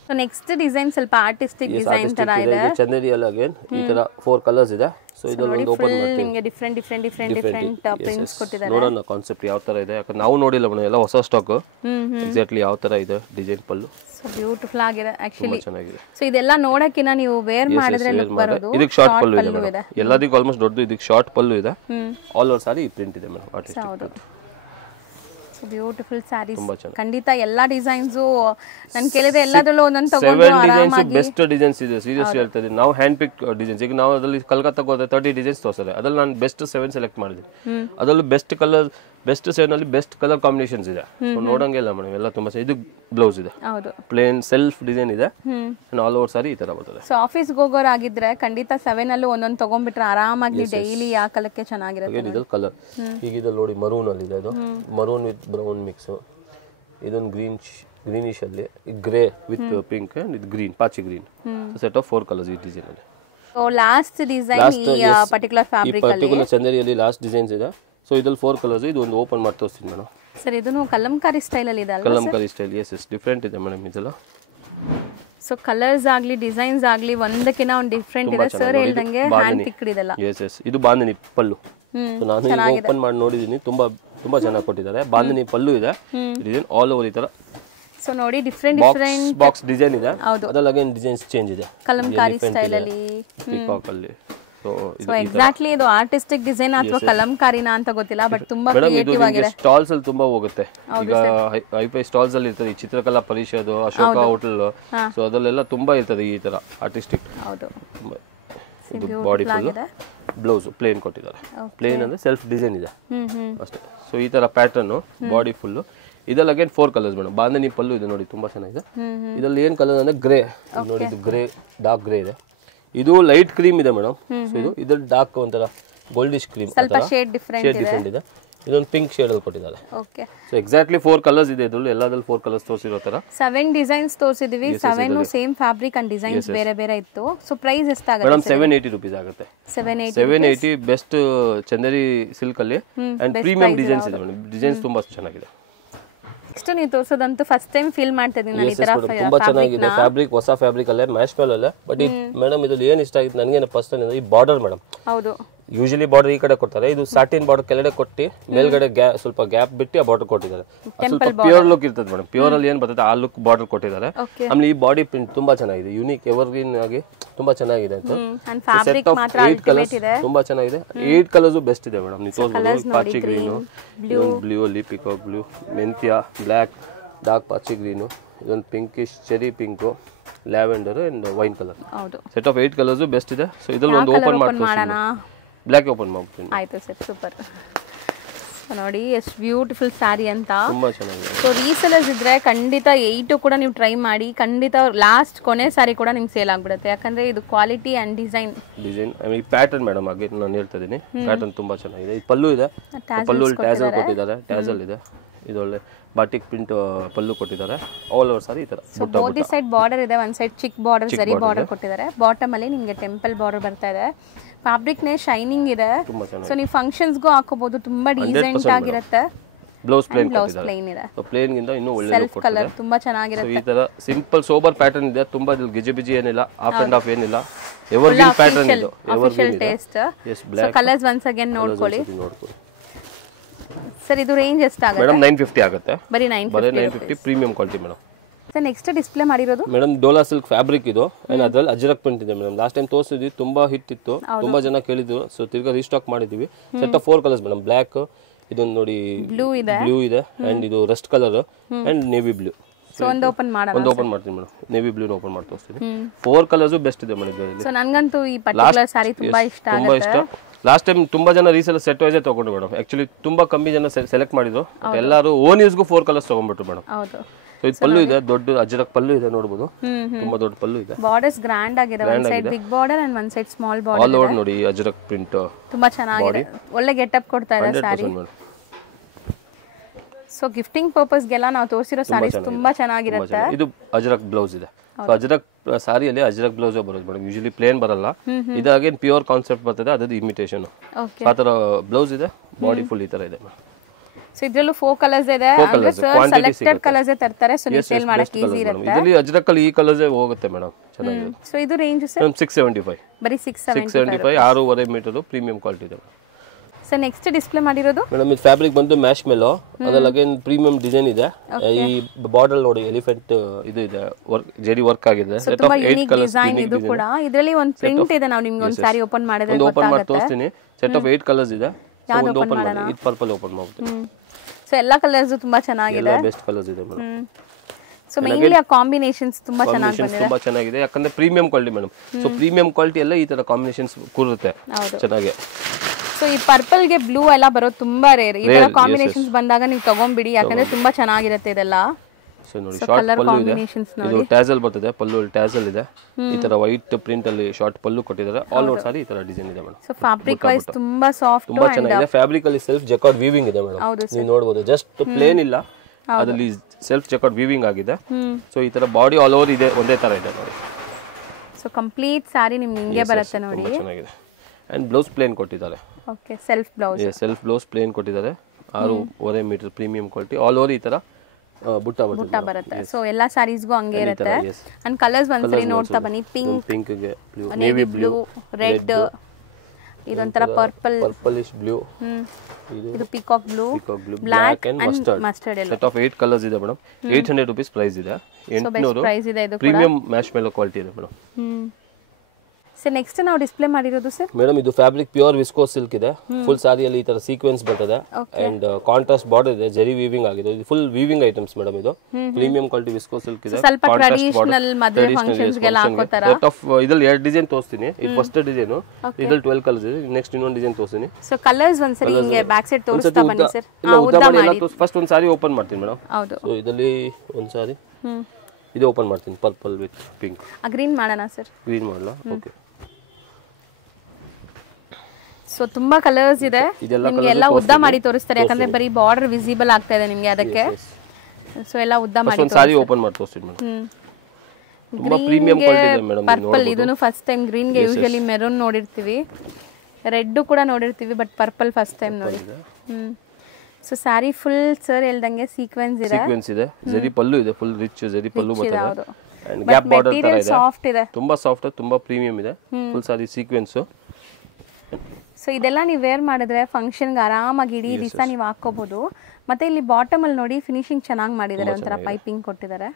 So next design ಸ್ವಲ್ಪ ಆರ್ಟಿಸ್ಟಿಕ್ ಡಿಸೈನ್ ತರ ಇದೆ. ಚಂದೇರಿ ಅಲ್ಲಿ ಅಗೇನ್ ಈ ತರ 4 ಕಲರ್ಸ್ ಇದೆ. ಸೊ ಇದರಲ್ಲಿ ಒಂದು ಓಪನ್ ಮಾಡ್ತೀನಿ, ನಿಮಗೆ ಡಿಫರೆಂಟ್ ಪ್ರಿಂಟ್ಸ್ ಕೊಟ್ಟಿದ್ದಾರೆ. ನೋಡೋಣ ಕಾನ್ಸೆಪ್ಟ್ ಯಾವ ತರ ಇದೆ, ಯಾಕಂದ್ರೆ ನಾವು ನೋಡಿಲ್ಲ ಮೇಡಮ್, ಎಲ್ಲ ಹೊಸ ಸ್ಟಾಕ್. ಎಕ್ಸಾಕ್ಟ್ಲಿ ಯಾವ ತರ ಇದೆ ಡಿಸೈನ್ ಪಲ್ಲು. ಸೊ ಬ್ಯೂಟಿಫುಲ್ ಆಗಿದೆ ಆಕ್ಚುಲಿ, ಚೆನ್ನಾಗಿದೆ. ಸೊ ಇದೆಲ್ಲ ನೋಡಕ್ಕಿನ ನೀವು ವೇರ್ ಮಾಡಿದ್ರೆ ಲುಕ್ ಬರೋದು. ಇದಕ್ಕೆ ಶಾರ್ಟ್ ಪಲ್ಲು ಇದೆ, ಎಲ್ಲದಕ್ಕೂ ಆಲ್ಮೋಸ್ಟ್ ದೊಡ್ಡದು. ಇದಕ್ಕೆ ಶಾರ್ಟ್ ಪಲ್ಲು ಇದೆ, ಆಲ್ ಓವರ್ ಸಾರಿ ಪ್ರಿಂಟ್ ಇದೆ madam, artistic. So beautiful saris ಖಂಡಿತ. ಎಲ್ಲಾ ಡಿಸೈನ್ಸ್ ನಾನು ಕೇಳಿದ್ರೆ ಎಲ್ಲದರಲ್ಲೂ ಒಂದೊಂದು ತಗೊಂಡು ಆರಾಮಾಗಿ ಬೆಸ್ಟ್ ಡಿಸೈನ್ಸ್ ಇದೆ. ಸೀರಿಯಸ್ಲಿ ಹೇಳ್ತಾ ಇದ್ದೀನಿ, ನಾವು ಹ್ಯಾಂಡ್ ಪಿಕ್ ಡಿಸೈನ್ಸ್. ಈಗ ನಾವು ಅದರಲ್ಲಿ ಕಲ್ಕತ್ತಾಗ ಹೋದ್ರೆ 30 ಡಿಸೈನ್ಸ್ ತೋರಿಸ್ತಾರೆ, ಅದ್ರಲ್ಲಿ ನಾನು ಬೆಸ್ಟ್ 7 ಸೆಲೆಕ್ಟ್ ಮಾಡಿದ್ದೀನಿ. ಅದರಲ್ಲೂ ಬೆಸ್ಟ್ ಕಲರ್ ಬೆಸ್ಟ್ ಸೇಲ್ನಲ್ಲಿ ಬೆಸ್ಟ್ ಕಲರ್ ಕಾಂಬಿನೇಷನ್ಸ್ ಇದೆ. ಸೊ ನೋಡಂಗೆ ಇಲ್ಲ ಮೇಡಮ್, ಎಲ್ಲ ತುಂಬಾ ಇದು ಬ್ಲೌಸ್ ಇದೆ, ಹೌದು ಪ್ಲೇನ್ ಸೆಲ್ಫ್ ಡಿಸೈನ್ ಇದೆ, ಆಲ್ ಓವರ್ ಸಾರಿ ಈ ತರ ಬರ್ತದೆ. ಸೊ ಆಫೀಸ್ಗೆ ಹೋಗೋರಾಗಿದ್ರೆ ಖಂಡಿತ 7 ಅಲ್ಲೂ ಒಂದೊಂದು ತಗೊಂಡ್ಬಿಟ್ರೆ ಆರಾಮಾಗಿ ಡೈಲಿ ಹಾಕಲಕ್ಕೆ ಚೆನ್ನಾಗಿರುತ್ತೆ. ಇದ್ರಲ್ಲಿ ಕಲರ್ ಈಗ ಇದ್ರಲ್ಲಿ ನೋಡಿ ಮರೂನ್ ಅಲ್ಲಿ ಇದೆ, ಇದು ಮರೂನ್ ವಿತ್ ಬ್ರೌನ್ ಮಿಕ್ಸ್, ಇದೊಂದು ಗ್ರೀನಿಶ್ ಅಲ್ಲಿ ಗ್ರೇ ವಿತ್ ಪಿಂಕ್ ಅಂಡ್ ಇದು ಗ್ರೀನ್ ಪಾಚಿ ಗ್ರೀನ್, ಸೆಟ್ ಆಫ್ 4 ಕಲರ್ಸ್ ಈ ಡಿಸೈನ್ ಅಲ್ಲಿ. ಸೊ ಲಾಸ್ಟ್ ಡಿಸೈನ್ ಈ ಪರ್ಟಿಕ್ಯುಲರ್ ಫ್ಯಾಬ್ರಿಕ್ ಅಲ್ಲಿ ಚಂದೇರಿಯಲ್ಲಿ ಲಾಸ್ಟ್ ಡಿಸೈನ್ಸ್ ಇದೆ. ಸೊ ಇದ್ರಲ್ಲಿ 4 ಕಲರ್ಸ್, ಇದು ಒಂದು ಓಪನ್ ಮಾಡಿ ತೋರಿಸ್ತೀನಿ ಮೇಡಮ್. ಸರ್ ಇದನ್ನು ಕಲಂಕಾರಿ ಸ್ಟೈಲ್ ಅಲ್ಲಿ ಇದೆ ಅಲ್ವಾ? ಕಲಂಕಾರಿ ಸ್ಟೈಲ್, ಎಸ್ ಡಿಫ್ರೆಂಟ್ ಇದೆ ಮೇಡಮ್ ಇದೆಲ್ಲ. ಸೊ ಕಲರ್ಸ್ ಆಗ್ಲಿ ಡಿಸೈನ್ಸ್ ಆಗ್ಲಿ ಒಂದಕ್ಕಿಂತ ಒಂದು ಡಿಫ್ರೆಂಟ್ ಇದೆ. ಸರ್ ಹೇಳ್ದಂಗೆ ಹ್ಯಾಂಡ್ ಪಿಕ್ಡ್ ಇದೆಲ್ಲ. ಎಸ್ ಇದು ಬಾಂಧನಿ ಪಲ್ಲು. ಸೊ ನಾನು ಈಗ ಓಪನ್ ಮಾಡಿ ನೋಡಿದೀನಿ, ತುಂಬಾ ಚೆನ್ನಾಗಿ ಕೊಟ್ಟಿದ್ದಾರೆ. ಬಾಂಧನಿ ಪಲ್ಲು ಇದೆ, ಡಿಸೈನ್ ಆಲ್ ಓವರ್ ಈ ತರ. ಸೊ ನೋಡಿ ಡಿಫ್ರೆಂಟ್ ಬಾಕ್ಸ್ ಡಿಸೈನ್ ಇದೆ, ಅದರಲ್ಲಿ ಅಗೇನ್ ಡಿಸೈನ್ಸ್ ಚೇಂಜ್ ಇದೆ ಕಲಂಕಾರಿ ಸ್ಟೈಲ್ ಅಲ್ಲಿ, ಪಿಕಾಕ್ ಅಲ್ಲಿ. ಸೊ ಎಕ್ಸಾಕ್ಟ್ಲಿ ಇದು ಆರ್ಟಿಸ್ಟಿಕ್ ಡಿಸೈನ್ ಅಥವಾ ಕಲಂಕಾರಿನಾ ಅಂತ ಗೊತ್ತಿಲ್ಲ, ಬಟ್ ತುಂಬಾ ಕ್ರಿಯೇಟಿವ್ ಆಗಿದೆ. ಸ್ಟಾಲ್ಸ್ ಅಲ್ಲಿ ತುಂಬಾ ಹೋಗುತ್ತೆ ಈಗ, ಹೈಫೈ ಸ್ಟಾಲ್ಸ್ ಅಲ್ಲಿ ಇರ್ತದೆ, ಈ ಚಿತ್ರಕಲಾ ಪರಿಷದ್, ಅಶೋಕ ಹೋಟೆಲ್, ಸೊ ಅದರಲ್ಲೆಲ್ಲ ತುಂಬಾ ಇರ್ತದೆ ಈ ತರ ಆರ್ಟಿಸ್ಟಿಕ್. ಹೌದು, ಇದು ಬಾಡಿ ಫುಲ್, ಬ್ಲೌಸ್ ಪ್ಲೇನ್ ಕೊಟ್ಟಿದ್ದಾರೆ. ಪ್ಲೇನ್ ಅಂದ್ರೆ ಸೆಲ್ಫ್ ಡಿಸೈನ್ ಇದೆ ಅಷ್ಟೇ. ಸೊ ಈ ತರ ಪ್ಯಾಟರ್ನ್ ಬಾಡಿ ಫುಲ್. ಇದರಲ್ಲಿ ಅಗೇನ್ 4 ಕಲರ್ಸ್ ಮೇಡಮ್. ಬಾಂಧನಿ ಪಲ್ಲು ಇದೆ ನೋಡಿ, ತುಂಬಾ ಚೆನ್ನಾಗಿದೆ. ಇದರಲ್ಲಿ ಏನ್ ಕಲರ್ ಅಂದ್ರೆ ಗ್ರೇ ನೋಡಿ, ಇದು ಗ್ರೇ ಡಾರ್ಕ್ ಗ್ರೇ ಇದೆ. ಇದು ಲೈಟ್ ಕ್ರೀಮ್ ಇದೆ ಮೇಡಮ್. ಇದು ಇದ್ರಲ್ಲಿ ಡಾರ್ಕ್ ಒಂಥರ ಗೋಲ್ಡಿಶ್ ಕ್ರೀಮ್, ಸ್ವಲ್ಪ ಶೇಡ್ ಡಿಫರೆಂಟ್ ಇದೆ. ಇದೊಂದು ಪಿಂಕ್ ಶೇಡ್ ಅಲ್ಲಿ ಕೊಟ್ಟಿದ್ದಾರೆ. ಓಕೆ, ಸೊ ಎಕ್ಸಾಕ್ಟ್ಲಿ 4 ಕಲರ್ಸ್ ಇದೆ ಇದರಲ್ಲಿ, ಎಲ್ಲದಲ್ಲಿ 4 ಕಲರ್ಸ್ ತೋರಿಸಿರೋ ತರ 7 ಡಿಸೈನ್ಸ್ ತೋರಿಸಿದ್ವಿ. 7 ಸೇಮ್ ಫ್ಯಾಬ್ರಿಕ್ ಅಂಡ್ ಡಿಸೈನ್ಸ್ ಬೇರೆ ಬೇರೆ ಇತ್ತು. ಸೊ ಪ್ರೈಸ್ ಎಷ್ಟಾಗುತ್ತೆ ಮೇಡಮ್? 780 rupees ಆಗುತ್ತೆ. 780 ಬೆಸ್ಟ್ ಚಂದೇರಿ ಸಿಲ್ಕ್ ಅಲ್ಲಿ ಅಂಡ್ ಪ್ರೀಮಿಯಂ ಡಿಸೈನ್ಸ್ ಇದೆ ಮೇಡಮ್. ಡಿಸೈನ್ಸ್ ತುಂಬಾ ಚೆನ್ನಾಗಿದೆ. ನೆಕ್ಸ್ಟ್ ನೀವು ತೋರಿಸೋದಂತೂ ಫಸ್ಟ್ ಟೈಮ್ ಫೀಲ್ ಮಾಡ್ತಾ ಇದ್ದೀನಿ ನಾನು ಈ ತರ. ತುಂಬಾ ಚೆನ್ನಾಗಿದೆ ಫ್ಯಾಬ್ರಿಕ್, ಹೊಸ ಫ್ಯಾಬ್ರಿಕ್ ಅಲ್ಲೇ ಮ್ಯಾಶ್ ಮೇಲೆ. ಬಟ್ ಈ ಮೇಡಮ್ ಇದ್ರಲ್ಲಿ ಏನ್ ಇಷ್ಟ ಆಗಿತ್ತು ನನಗೆ ಫಸ್ಟ್ ಈ ಬಾರ್ಡರ್ ಮೇಡಮ್. ಹೌದು, ಯೂಶಲಿ ಬಾರ್ಡರ್ ಈ ಕಡೆ ಕೊಡ್ತಾರೆ, ಇದು ಸಾಟಿನ್ ಬಾರ್ಡರ್ ಕೆಳಗಡೆ ಕೊಟ್ಟು ಮೇಲ್ಗಡೆ ಸ್ವಲ್ಪ ಗ್ಯಾಪ್ ಬಿಟ್ಟು ಆ ಬಾರ್ಡರ್ ಕೊಟ್ಟಿದ್ದಾರೆ. ಸ್ವಲ್ಪ ಪ್ಯೂರ್ ಲುಕ್ ಇರ್ತದೆ ಮೇಡಮ್. ಪ್ಯೂರ್ ಅಲ್ಲಿ ಏನ್ ಬರ್ತದೆ ಆ ಲುಕ್ ಬಾರ್ಡರ್ ಕೊಟ್ಟಿದ್ದಾರೆ. ಆಮೇಲೆ ಈ ಬಾಡಿ ಪ್ರಿಂಟ್ ತುಂಬಾ ಚೆನ್ನಾಗಿದೆ, ಯೂನಿಕ್ ಎವರ್ಗ್ರೀನ್ ಆಗಿ ತುಂಬಾ ಚೆನ್ನಾಗಿದೆ ಅಂತ. ಸೆಟ್ ಆಫ್ 8 ಕಲರ್ಸ್ ತುಂಬಾ ಚೆನ್ನಾಗಿದೆ. 8 ಕಲರ್ಸ್ ಬೆಸ್ಟ್ ಇದೆ ಮೇಡಮ್. ನೀವು ತೋರಿಸಬಹುದು, ಪಾಚಿ ಗ್ರೀನು, ಬ್ಲೂ ಅಲ್ಲಿ ಪಿಕಾಕ್ ಬ್ಲೂ, ಮೆಂತ್ಯ ಬ್ಲಾಕ್, ಡಾರ್ಕ್ ಪಾಚಿ ಗ್ರೀನು, ಇದೊಂದು pinkish cherry pink, lavender and wine colour. Set of 8 colours best ಇದೆ. ಸೊ ಇದ್ರಲ್ಲಿ ಒಂದು ಓಪನ್ ಮಾಡ್ತೀನಿ, ಬ್ಲಾಕ್ ಓಪನ್ ಮಾಡ್ತೀನಿ. ಆಯ್ತು ಸರ್, ಸೂಪರ್. ನೋಡಿ ಎಷ್ಟು ಬ್ಯೂಟಿಫುಲ್ ಸ್ಯಾರಿ ಅಂತ, ತುಂಬಾ ಚೆನ್ನಾಗಿದೆ. ಸೊ ರೀಸೆಲರ್ಸ್ ಇದ್ರೆ ಖಂಡಿತ 8 ಕೂಡ ನೀವು ಟ್ರೈ ಮಾಡಿ, ಖಂಡಿತ ಲಾಸ್ಟ್ ಕೊನೆ ಸ್ಯಾರಿ ಕೂಡ ನಿಮ್ಗೆ ಸೇಲ್ ಆಗ್ಬಿಡುತ್ತೆ. ಯಾಕಂದ್ರೆ ಇದು ಕ್ವಾಲಿಟಿ ಅಂಡ್ ಡಿಸೈನ್ ಈ ಪ್ಯಾಟರ್ನ್ ಮೇಡಮ್ ಆಗಿ ನಾನು ಹೇಳ್ತಾ ಇದೀನಿ. ಪ್ಯಾಟರ್ನ್ ತುಂಬಾ ಚೆನ್ನಾಗಿದೆ. ಈ ಪಲ್ಲು ಇದೆ, ಪಲ್ಲು ಟ್ಯಾಸಲ್ ಕೊಟ್ಟಿದ್ದಾರೆ, ಟ್ಯಾಸಲ್ ಇದೆ. ಇದು ಒಳ್ಳೆ ಬಾಟಿಕ್ ಪ್ರಿಂಟ್ ಪಲ್ಲು ಕೊಟ್ಟಿದ್ದಾರೆ. ಆಲ್ ಓವರ್ ಸಾರಿ ಈ ತರ ಬೋದಿ ಸೈಡ್ ಬಾರ್ಡರ್ ಇದೆ, ಒಂದ್ ಸೈಡ್ ಚಿಕ್ ಬಾರ್ಡರ್, ಜರಿ ಬಾರ್ಡರ್ ಕೊಟ್ಟಿದ್ದಾರೆ. ಬಾಟಮ್ ಅಲ್ಲಿ ನಿಮಗೆ ಟೆಂಪಲ್ ಬಾರ್ಡರ್ ಬರ್ತಾ ಇದೆ. ಫ್ಯಾಬ್ರಿಕ್ ನೇ ಶೈನಿಂಗ್ ಇದೆ. ಸೊ ನೀವು ಫಂಕ್ಷನ್ಸ್ ಗೂ ಹಾಕೋಬಹುದು, ತುಂಬಾ ಡೀಸೆಂಟ್ ಆಗಿರುತ್ತೆ. ಬ್ಲೌಸ್ ಪ್ಲೇನ್ ಇದೆ, ಸೊ ಪ್ಲೇನ್ ಗಿಂತ ಇನ್ನೂ ಒಳ್ಳೆ ಸೆಲ್ಫ್ ಕಲರ್ ತುಂಬಾ ಚೆನ್ನಾಗಿರುತ್ತೆ. ಈ ತರ ಸಿಂಪಲ್ ಸೋಬರ್ ಪ್ಯಾಟರ್ನ್ ಇದೆ. ತುಂಬಾ ಗಿಜಿ ಬಿಜಿ ಏನಿಲ್ಲ, ಆಫ್ ಅಂಡ್ ಆಫ್ ಏನಿಲ್ಲ, ಎವರ್ಗ್ರೀನ್ ಪ್ಯಾಟರ್ನ್ ಇದು, evergreen taste. So colours once again ನೋಡ್ಕೊಳ್ಳಿ ಸರ್. ಇದು ರೇಂಜ್ ಎಷ್ಟಾಗುತ್ತೆ ಮೇಡಮ್? 950 ಆಗುತ್ತೆ. ಬರೀ 950 premium quality madam. Sir next display ಮಾಡಿರೋದು ಮೇಡಮ್ ಡೋಲಾ ಸಿಲ್ಕ್ ಫ್ಯಾಬ್ರಿಕ್ ಇದು, ಅದ್ರಲ್ಲಿ ಅಜ್ರಕ್ ಪ್ರಿಂಟ್ ಇದೆ ಮೇಡಮ್. ಲಾಸ್ಟ್ ಟೈಮ್ ತೋರಿಸಿದ್ವಿ, ತುಂಬಾ ಹಿಟ್ ಇತ್ತು, ತುಂಬಾ ಜನ ಕೇಳಿದ್ರು. ಸೊ ತಿರ್ಗಾ ರೀಸ್ಟಾಕ್ ಮಾಡಿದೀವಿ. Set of 4 colours madam. Black, ಇದೊಂದು ನೋಡಿ ಬ್ಲೂ ಇದೆ, ಅಂಡ್ ಇದು rust colour and navy blue. So ಒಂದು ಓಪನ್ ಮಾಡ್ತೀನಿ ಮೇಡಮ್. ನೇವಿ ಬ್ಲೂ ಓಪನ್ ಮಾಡಿ ತೋರಿಸ್ತೀನಿ. 4 ಕಲರ್ಸ್ ಬೆಸ್ಟ್ ಇದೆ ಮೇಡಮ್. ಸೊ ನನಗಂತೂ ಈ ಪರ್ಟಿಕ್ಯುಲರ್ ಸಾರಿ ತುಂಬಾ ಇಷ್ಟ ಆಗುತ್ತೆ. ಲಾಸ್ಟ್ ಟೈಮ್ ತುಂಬಾ ಜನ ರೀಸೆಲ್ ಸೆಟ್ ವೈಸ್ ತಗೊಂಡು ಮೇಡಮ್. ಆಕ್ಚುಲಿ ತುಂಬಾ ಕಮ್ಮಿ ಜನ ಸೆಲೆಕ್ಟ್ ಮಾಡಿದ್ರು, ಎಲ್ಲರೂ ಓನ್ ಯೂಸ್ಗೂ 4 ಕಲರ್ಸ್ ತಗೊಂಡ್ಬಿಟ್ರು ಮೇಡಮ್. ಹೌದು, ಸೊ ಇದು ಪಲ್ಲು ಇದೆ, ದೊಡ್ಡ ಅಜ್ರಕ್ ಪಲ್ಲು ಇದೆ, ನೋಡಬಹುದು. ತುಂಬಾ ದೊಡ್ಡ ಪಲ್ಲು ಇದೆ. ಬಾರ್ಡರ್ಸ್ ಗ್ರ್ಯಾಂಡ್ ಆಗಿದೆ, one side big border and one side small border. All over ನೋಡಿ ಅಜ್ರಕ್ ಪ್ರಿಂಟ್ ತುಂಬಾ ಚೆನ್ನಾಗಿದೆ, ಒಳ್ಳೆ ಗೆಟಪ್ ಕೊಡ್ತಾ ಇದೆ ಸಾರಿ. ಸೊ ಗಿಫ್ಟಿಂಗ್ ಪರ್ಪಸ್ ಗೆಲ್ಲ ನಾವು ತೋರಿಸಿರೋ ಸಾರೀಸ್ ತುಂಬಾ ಚೆನ್ನಾಗಿರುತ್ತೆ. ಇದು ಅಜ್ರಕ್ ಬ್ಲೌಸ್ ಇದೆ. ಸೊ ಅಜ್ರಕ್ ಸಾರಿಯಲ್ಲಿ ಅಜ್ರಕ್ ಬ್ಲೌಸ್ ಬರೋದು ಮೇಡಮ್. ಯೂಶಲಿ ಪ್ಲೇನ್ ಬರಲ್ಲ, ಇದಾಗೇನ್ ಪ್ಯೂರ್ ಕಾನ್ಸೆಪ್ಟ್ ಬರ್ತದೆ, ಅದು ಇಮಿಟೇಷನ್. ಆ ತರ ಬ್ಲೌಸ್ ಇದೆ, ಬಾಡಿ ಫುಲ್ ಈ ತರ ಇದೆ. ಸೊ ಇದ್ರಲ್ಲೂ 4 ಕಲರ್ಸ್ ಇದೆ, ಅಂದ್ರೆ ಸರ್ ಸೆಲೆಕ್ಟೆಡ್ ಕಲರ್ಸ್ ತರ್ತಾರೆ. ಸೊ ನೀವು ಸೇಲ್ ಮಾಡಕ್ಕೆ ಈಜಿ ಇರುತ್ತೆ. ಇದರಲ್ಲಿ ಅಜ್ರಕ್ ಅಲ್ಲಿ ಈ ಕಲರ್ಸ್ ಹೋಗುತ್ತೆ ಮೇಡಮ್, ಚೆನ್ನಾಗಿದೆ. ಸೊ ಇದು ರೇಂಜ್ ಸರ್ 675, ಬರೀ 675, 6.5 ಮೀಟರ್ ಪ್ರೀಮಿಯಂ ಕ್ವಾಲಿಟಿ ಇದೆ. ಸೊ ನೆಕ್ಸ್ಟ್ ಡಿಸ್ಪ್ಲೇ ಮಾಡಿರೋದು ಮೇಡಮ್ ಇದು ಫ್ಯಾಬ್ರಿಕ್ ಬಂದು ಮ್ಯಾಶ್ ಮೆಲೋ, ಅದ್ರಲ್ಲಿ ಅಗೇನ್ ಪ್ರೀಮಿಯಂ ಡಿಸೈನ್ ಇದೆ. ಈ ಬಾರ್ಡರ್ ನೋಡಿ ಎಲಿಫೆಂಟ್ ಇದು ಇದೆ, ವರ್ಕ್ ಜರಿ ವರ್ಕ್ ಆಗಿದೆ. ಸೆಟ್ ಆಫ್ 8 ಕಲರ್ಸ್ ಡಿಸೈನ್ ಇದು ಕೂಡ. ಇದರಲ್ಲಿ ಒಂದು ಪ್ರಿಂಟ್ ಇದೆ, ನಾವು ನಿಮಗೆ ಒಂದು ಸಾರಿ ಓಪನ್ ಮಾಡಿದ್ರೆ ಓಪನ್ ಮಾಡಿ ತೋರಿಸ್ತೀನಿ. ಸೆಟ್ ಆಫ್ 8 ಕಲರ್ಸ್ ಇದೆ. ಒಂದು ಓಪನ್ ಮಾಡಿ, ಇದು ಪರ್ಪಲ್ ಓಪನ್ ಮಾಡ್ತೀನಿ. ಸೊ ಎಲ್ಲಾ ಕಲರ್ಸ್ ತುಂಬಾ ಚೆನ್ನಾಗಿದೆ, ಬೆಸ್ಟ್ ಕಲರ್ಸ್ ಇದೆ ಮೇಡಮ್. ಸೊ ಮೇನ್ಲಿ ಆ ಕಾಂಬಿನೇಷನ್ಸ್ ತುಂಬಾ ಚೆನ್ನಾಗಿ ಬಂದಿದೆ, ತುಂಬಾ ಚೆನ್ನಾಗಿದೆ. ಯಾಕಂದ್ರೆ premium quality madam. So premium quality ಎಲ್ಲ ಈ ತರ ಕಾಂಬಿನೇಷನ್ಸ್ ಕೂರುತ್ತೆ ಚೆನ್ನಾಗಿ. ಸೊ ಈ ಪರ್ಪಲ್ಗೆ ಬ್ಲೂ ಎಲ್ಲ ಬರೋದು ತುಂಬಾ ರೇರ್. ಈ ತರ ಕಾಂಬಿನೇಷನ್ಸ್ ಬಂದಾಗ ನೀವು ತಗೊಂಡ್ಬಿಡಿ, ಯಾಕಂದ್ರೆ ತುಂಬಾ ಚೆನ್ನಾಗಿರುತ್ತೆ ಇದೆಲ್ಲ. ಸೊ ನೋಡಿ ಶಾರ್ಟ್ ಪಲ್ಲು ಇದೆ, ಇದು ಟ್ಯಾಸಲ್ ಬರ್ತದೆ, ಪಲ್ಲು ಟ್ಯಾಸಲ್ ಇದೆ, ಈ ತರ ವೈಟ್ ಪ್ರಿಂಟ್ ಅಲ್ಲಿ ಶಾರ್ಟ್ ಪಲ್ಲು ಕೊಟ್ಟಿದ್ದಾರೆ. ಆಲ್ ಓವರ್ ಸಾರಿ ಈ ತರ ಡಿಸೈನ್ ಇದೆ ಮೇಡಮ್. ಸೊ ಫ್ಯಾಬ್ರಿಕ್ ವೈಸ್ ತುಂಬಾ ಸಾಫ್ಟ್, ತುಂಬಾ ಚೆನ್ನಾಗಿದೆ. ಫ್ಯಾಬ್ರಿಕ್ ಅಲ್ಲಿ ಸೆಲ್ಫ್ ಜಕಾರ್ಡ್ ವೀವಿಂಗ್ ಇದೆ ಮೇಡಮ್, ನೀವು ನೋಡಬಹುದು. ಜಸ್ಟ್ ಪ್ಲೇನ್ ಇಲ್ಲ, ಅದರಲ್ಲಿ ಸೆಲ್ಫ್ ಜಕಾರ್ಡ್ ವೀವಿಂಗ್ ಆಗಿದೆ. ಸೊ ಈ ತರ ಬಾಡಿ ಆಲ್ ಓವರ್ ಇದೆ, ಒಂದೇ ತರ ಇದೆ ನೋಡಿ. ಸೊ ಕಂಪ್ಲೀಟ್ ಸಾರಿ ನಿಮ್ಗೆ ಹಿಂಗೆ ಬರುತ್ತೆ ನೋಡಿ. ತುಂಬಾ ಚೆನ್ನಾಗಿದೆ. ಅಂಡ್ ಬ್ಲೌಸ್ ಪ್ಲೇನ್ ಕೊಟ್ಟಿದ್ದಾರೆ. Okay, self blouse. Self blouse plain ಕೊಟ್ಟಿದ್ದಾರೆ. 6.5 metre premium quality. All over ಈ ತರ ಬುಟ್ಟ ಬರುತ್ತೆ. ಸೊ ಎಲ್ಲಾ ಸಾರೀಸ್ಗೂ ಹಂಗೆ ಇರುತ್ತೆ. ಅಂಡ್ ಕಲರ್ಸ್ ಒಂದ್ಸರಿ ನೋಡ್ತಾ ಬನ್ನಿ. ಪಿಂಕ್ ಗೆ ಬ್ಲೂ, ನೇವಿ ಬ್ಲೂ, ರೆಡ್, ಇದೊಂಥರ ಪರ್ಪಲಿಶ್ ಬ್ಲೂ, ಇದು peacock blue, black and mustard. Set of 8 colours ಇದೆ ಮೇಡಮ್. 800 ರೂಪೀಸ್ ಪ್ರೈಸ್ ಇದೆ. 800 ಪ್ರೈಸ್ ಇದೆ. ಇದು ಪ್ರೀಮಿಯಂ ಮ್ಯಾಶ್ ಮೆಲೋ ಕ್ವಾಲಿಟಿ ಇದೆ ಮೇಡಮ್. ಸರ್ ನೆಕ್ಸ್ಟ್ ನಾವು ಡಿಸ್ಪ್ಲೇ ಮಾಡಿರೋದು ಸರ್ ಮೇಡಮ್, ಇದು ಫ್ಯಾಬ್ರಿಕ್ ಪ್ಯೂರ್ ವಿಸ್ಕೋಸ್ ಸಿಲ್ಕ್ ಇದೆ. ಫುಲ್ ಸಾರಿಯಲ್ಲಿ ಈ ತರ ಸೀಕ್ವೆನ್ಸ್ ಬರ್ತದೆ ಅಂಡ್ ಕಾಂಟ್ರಾಸ್ಟ್ ಬಾರ್ಡರ್ ಇದೆ, ಜರಿ ವೀವಿಂಗ್ ಆಗಿದೆ. ಇದು ಫುಲ್ ವೀವಿಂಗ್ ಐಟಮ್ಸ್ ಮೇಡಮ್. ಇದು ಪ್ರೀಮಿಯಂ ಕ್ವಾಲಿಟಿ ವಿಸ್ಕೋಸ್ ಸಿಲ್ಕ್ ಇದೆ. ಸ್ವಲ್ಪ ಟ್ರೆಡಿಷನಲ್ ಮದುವೆ ಫಂಕ್ಷನ್ಸ್ ಗೆಲ್ಲ ಹಾಕೋತರ. ಇದರಲ್ಲಿ 2 ಡಿಸೈನ್ ತೋರಿಸ್ತೀನಿ. ಇದು ಫಸ್ಟ್ ಡಿಸೈನ್, ಇದರಲ್ಲಿ 12 ಕಲರ್ಸ್ ಇದೆ. ನೆಕ್ಸ್ಟ್ ಇನ್ನೊಂದು ಡಿಸೈನ್ ತೋರಿಸ್ತೀನಿ. ಸೊ ಕಲರ್ಸ್ ಒಂದ್ಸರಿ ಹಿಂಗೆ ಬ್ಯಾಕ್ ಸೈಡ್ ತೋರಿಸ್ತಾ ಬನ್ನಿ ಸರ್. ಫಸ್ಟ್ ಒಂದು ಸಾರಿ ಓಪನ್ ಮಾಡ್ತೀನಿ ಮೇಡಮ್. ಹೌದು. ಸೊ ಇದರಲ್ಲಿ ಒಂದು ಸಾರಿ ಇದು ಓಪನ್ ಮಾಡ್ತೀನಿ, ಪರ್ಪಲ್ ವಿತ್ ಪಿಂಕ್. ಗ್ರೀನ್ ಮಾಡೋಣ ಸರ್? ಗ್ರೀನ್ ಮಾಡಲಾ? ಓಕೆ. ಸೊ ತುಂಬಾ ಕಲರ್ಸ್ ಇದೆ, ನಿಮಗೆ ಎಲ್ಲ ಉದ್ದ ಮಾಡಿ ತೋರಿಸ್ತಾರೆ, ಯಾಕಂದ್ರೆ ಬರೀ ಬಾರ್ಡರ್ ವಿಸಿಬಲ್ ಆಗ್ತಾ ಇದೆ ನಿಮಗೆ, ಅದಕ್ಕೆ. ಸೊ ಎಲ್ಲ ಉದ್ದ ಮಾಡಿ ಒಂದು ಸಾರಿ ಓಪನ್ ಮಾಡಿ ತೋರಿಸ್ತೀನಿ ಮೇಡಮ್. ತುಂಬಾ ಪ್ರೀಮಿಯಂ ಕ್ವಾಲಿಟಿ ಇದೆ ಮೇಡಮ್. ಪರ್ಪಲ್ ಇದನ್ನು ಫಸ್ಟ್ ಟೈಮ್. ಗ್ರೀನ್ ಗೆ ಯೂಶುವಲಿ ಮೆರೂನ್ ನೋಡಿರ್ತೀವಿ, ರೆಡ್ ಕೂಡ ನೋಡಿರ್ತೀವಿ, ಬಟ್ ಪರ್ಪಲ್ ಫಸ್ಟ್ ಟೈಮ್ ನೋಡಿ. ಸೊ ಸಾರಿ ಫುಲ್ ಸರ್ ಹೇಳ್ದಂಗೆ ಸೀಕ್ವೆನ್ಸ್ ಇದೆ, ಜರಿ ಪಲ್ಲು ಇದೆ, ಫುಲ್ ರಿಚ್ ಜರಿ ಪಲ್ಲು ಬರ್ತದೆ. ಅಂಡ್ ಗ್ಯಾಪ್ ಬಾರ್ಡರ್ ತರ ಇದೆ, ಸಾಫ್ಟ್ ಇದೆ, ತುಂಬಾ ಸಾಫ್ಟ್, ತುಂಬಾ ಪ್ರೀಮಿಯಂ ಇದೆ. ಫುಲ್ ಸಾರಿ ಸೀಕ್ವೆನ್ಸ್. ಸೊ ಇದೆಲ್ಲ ನೀವು ವೇರ್ ಮಾಡಿದ್ರೆ ಫಂಕ್ಷನ್ಗೆ ಆರಾಮಾಗಿ ಇಡೀ ದಿವಸ ನೀವು ಹಾಕೋಬಹುದು. ಮತ್ತೆ ಇಲ್ಲಿ ಬಾಟಮ್ ಅಲ್ಲಿ ನೋಡಿ ಫಿನಿಶಿಂಗ್ ಚೆನ್ನಾಗಿ ಮಾಡಿದ್ದಾರೆ, ಒಂಥರ ಪೈಪಿಂಗ್ ಕೊಟ್ಟಿದ್ದಾರೆ.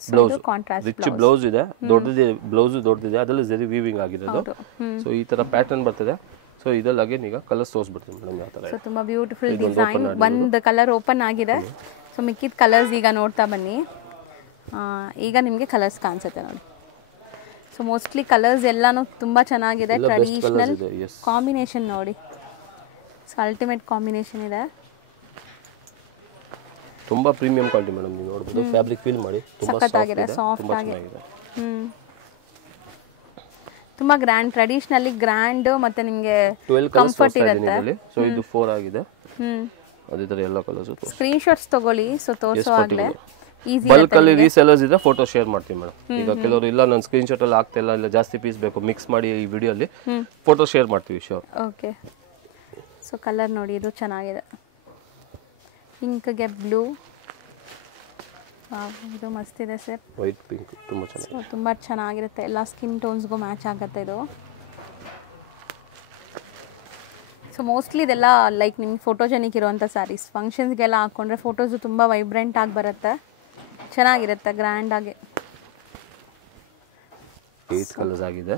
ಬ್ಲೌಸ್ ರಿಚ್ ಬ್ಲೌಸ್ ಇದೆ, ದೊಡ್ಡದಿದೆ ಬ್ಲೌಸ್, ದೊಡ್ಡದಿದೆ, ಅದರಲ್ಲಿ ಜರಿ ವೀವಿಂಗ್ ಆಗಿರೋದು. ಸೊ ಈ ತರ ಪ್ಯಾಟರ್ನ್ ಬರ್ತದೆ. ಸೊ ಇದರಲ್ಲಿ ಅಗೇನ್ ಈಗ ಕಲರ್ಸ್ ತೋರಿಸ್ಬಿಡ್ತೀನಿ ಮೇಡಮ್ ಯಾವ ತರ. ಸೊ ತುಂಬಾ ಬ್ಯೂಟಿಫುಲ್ ಡಿಸೈನ್. ಒಂದು ಕಲರ್ ಓಪನ್ ಆಗಿದೆ. ಸೊ ಮಿಕ್ಕಿದ ಕಲರ್ಸ್ ಈಗ ನೋಡ್ತಾ ಬನ್ನಿ. ಈಗ ನಿಮಗೆ ಕಲರ್ಸ್ ಕಾಣಿಸುತ್ತೆ ನೋಡಿ. ಸೊ ಮೋಸ್ಟ್ಲಿ ಕಲರ್ಸ್ ಎಲ್ಲಾನು ತುಂಬಾ ಚೆನ್ನಾಗಿದೆ. ಟ್ರೆಡಿಷನಲ್ ಕಾಂಬಿನೇಷನ್ ನೋಡಿ. ಸೊ ಅಲ್ಟಿಮೇಟ್ ಕಾಂಬಿನೇಷನ್ ಇದೆ. ತುಂಬಾ ಪ್ರೀಮಿಯಂ ಕ್ವಾಲಿಟಿ ಮೇಡಮ್, ನೀವು ನೋಡಬಹುದು. ಫ್ಯಾಬ್ರಿಕ್ ಫೀಲ್ ಮಾಡಿ, ತುಂಬಾ ಸಖತ್ತಾಗಿದೆ, ಸಾಫ್ಟ್ ಆಗಿದೆ. ತುಂಬಾ ಗ್ರ್ಯಾಂಡ್, ಟ್ರೆಡಿಷನಲಿ ಗ್ರ್ಯಾಂಡ್, ಮತ್ತೆ ನಿಮಗೆ ಕಂಫರ್ಟ್ ಇರುತ್ತೆ. ಸೊ ಇದು 4 ಆಗಿದೆ. ಅದೇ ತರ ಎಲ್ಲ ಕಲರ್ಸ್. ಸ್ಕ್ರೀನ್ ಶಾಟ್ಸ್ ತಗೊಳ್ಳಿ. ಸೊ ತೋರಿಸುವಾಗಲೇ ಈಸಿ. ಬಲ್ಕ್ ಅಲ್ಲಿ ರೀಸೆಲ್ಲರ್ಸ್ ಇದೆ, ಫೋಟೋ ಶೇರ್ ಮಾಡ್ತೀನಿ ಮೇಡಮ್. ಈಗ ಕೆಲವರು ಇಲ್ಲ ನನ್ನ ಸ್ಕ್ರೀನ್ ಶಾಟ್ ಅಲ್ಲಿ ಆಗ್ತಾ ಇಲ್ಲ ಜಾಸ್ತಿ ಪೀಸ್ ಬೇಕು, ಮಿಕ್ಸ್ ಮಾಡಿ ಈ ವಿಡಿಯೋ ಅಲ್ಲಿ ಫೋಟೋ ಶೇರ್ ಮಾಡ್ತೀವಿ. ಶೋರ್. ಓಕೆ. ಸೊ ಕಲರ್ ನೋಡಿ, ಇದು ಚೆನ್ನಾಗಿದೆ. ಪಿಂಕ್ಗೆ ಬ್ಲೂ, ಇದು ಮಸ್ತ್ ಇದೆ ಸರ್. ವೈಟ್ ಪಿಂಕ್ ತುಂಬಾ ಚೆನ್ನಾಗಿದೆ. ತುಂಬಾ ಚೆನ್ನಾಗಿರುತ್ತೆ, ಎಲ್ಲ ಸ್ಕಿನ್ ಟೋನ್ಸ್ಗೂ ಮ್ಯಾಚ್ ಆಗುತ್ತೆ ಇದು. ಸೊ ಮೋಸ್ಟ್ಲಿ ಇದೆಲ್ಲ ಲೈಕ್ ನಿಮ್ಗೆ ಫೋಟೋಜೆನಿಕ್ ಇರುವಂಥ ಸ್ಯಾರೀಸ್. ಫಂಕ್ಷನ್ಸ್ಗೆಲ್ಲ ಹಾಕ್ಕೊಂಡ್ರೆ ಫೋಟೋಸು ತುಂಬ ವೈಬ್ರೆಂಟ್ ಆಗಿ ಬರುತ್ತೆ, ಚೆನ್ನಾಗಿರುತ್ತೆ, ಗ್ರ್ಯಾಂಡ್ ಆಗಿ. 8 ಕಲರ್ಸ್ ಆಗಿದೆ.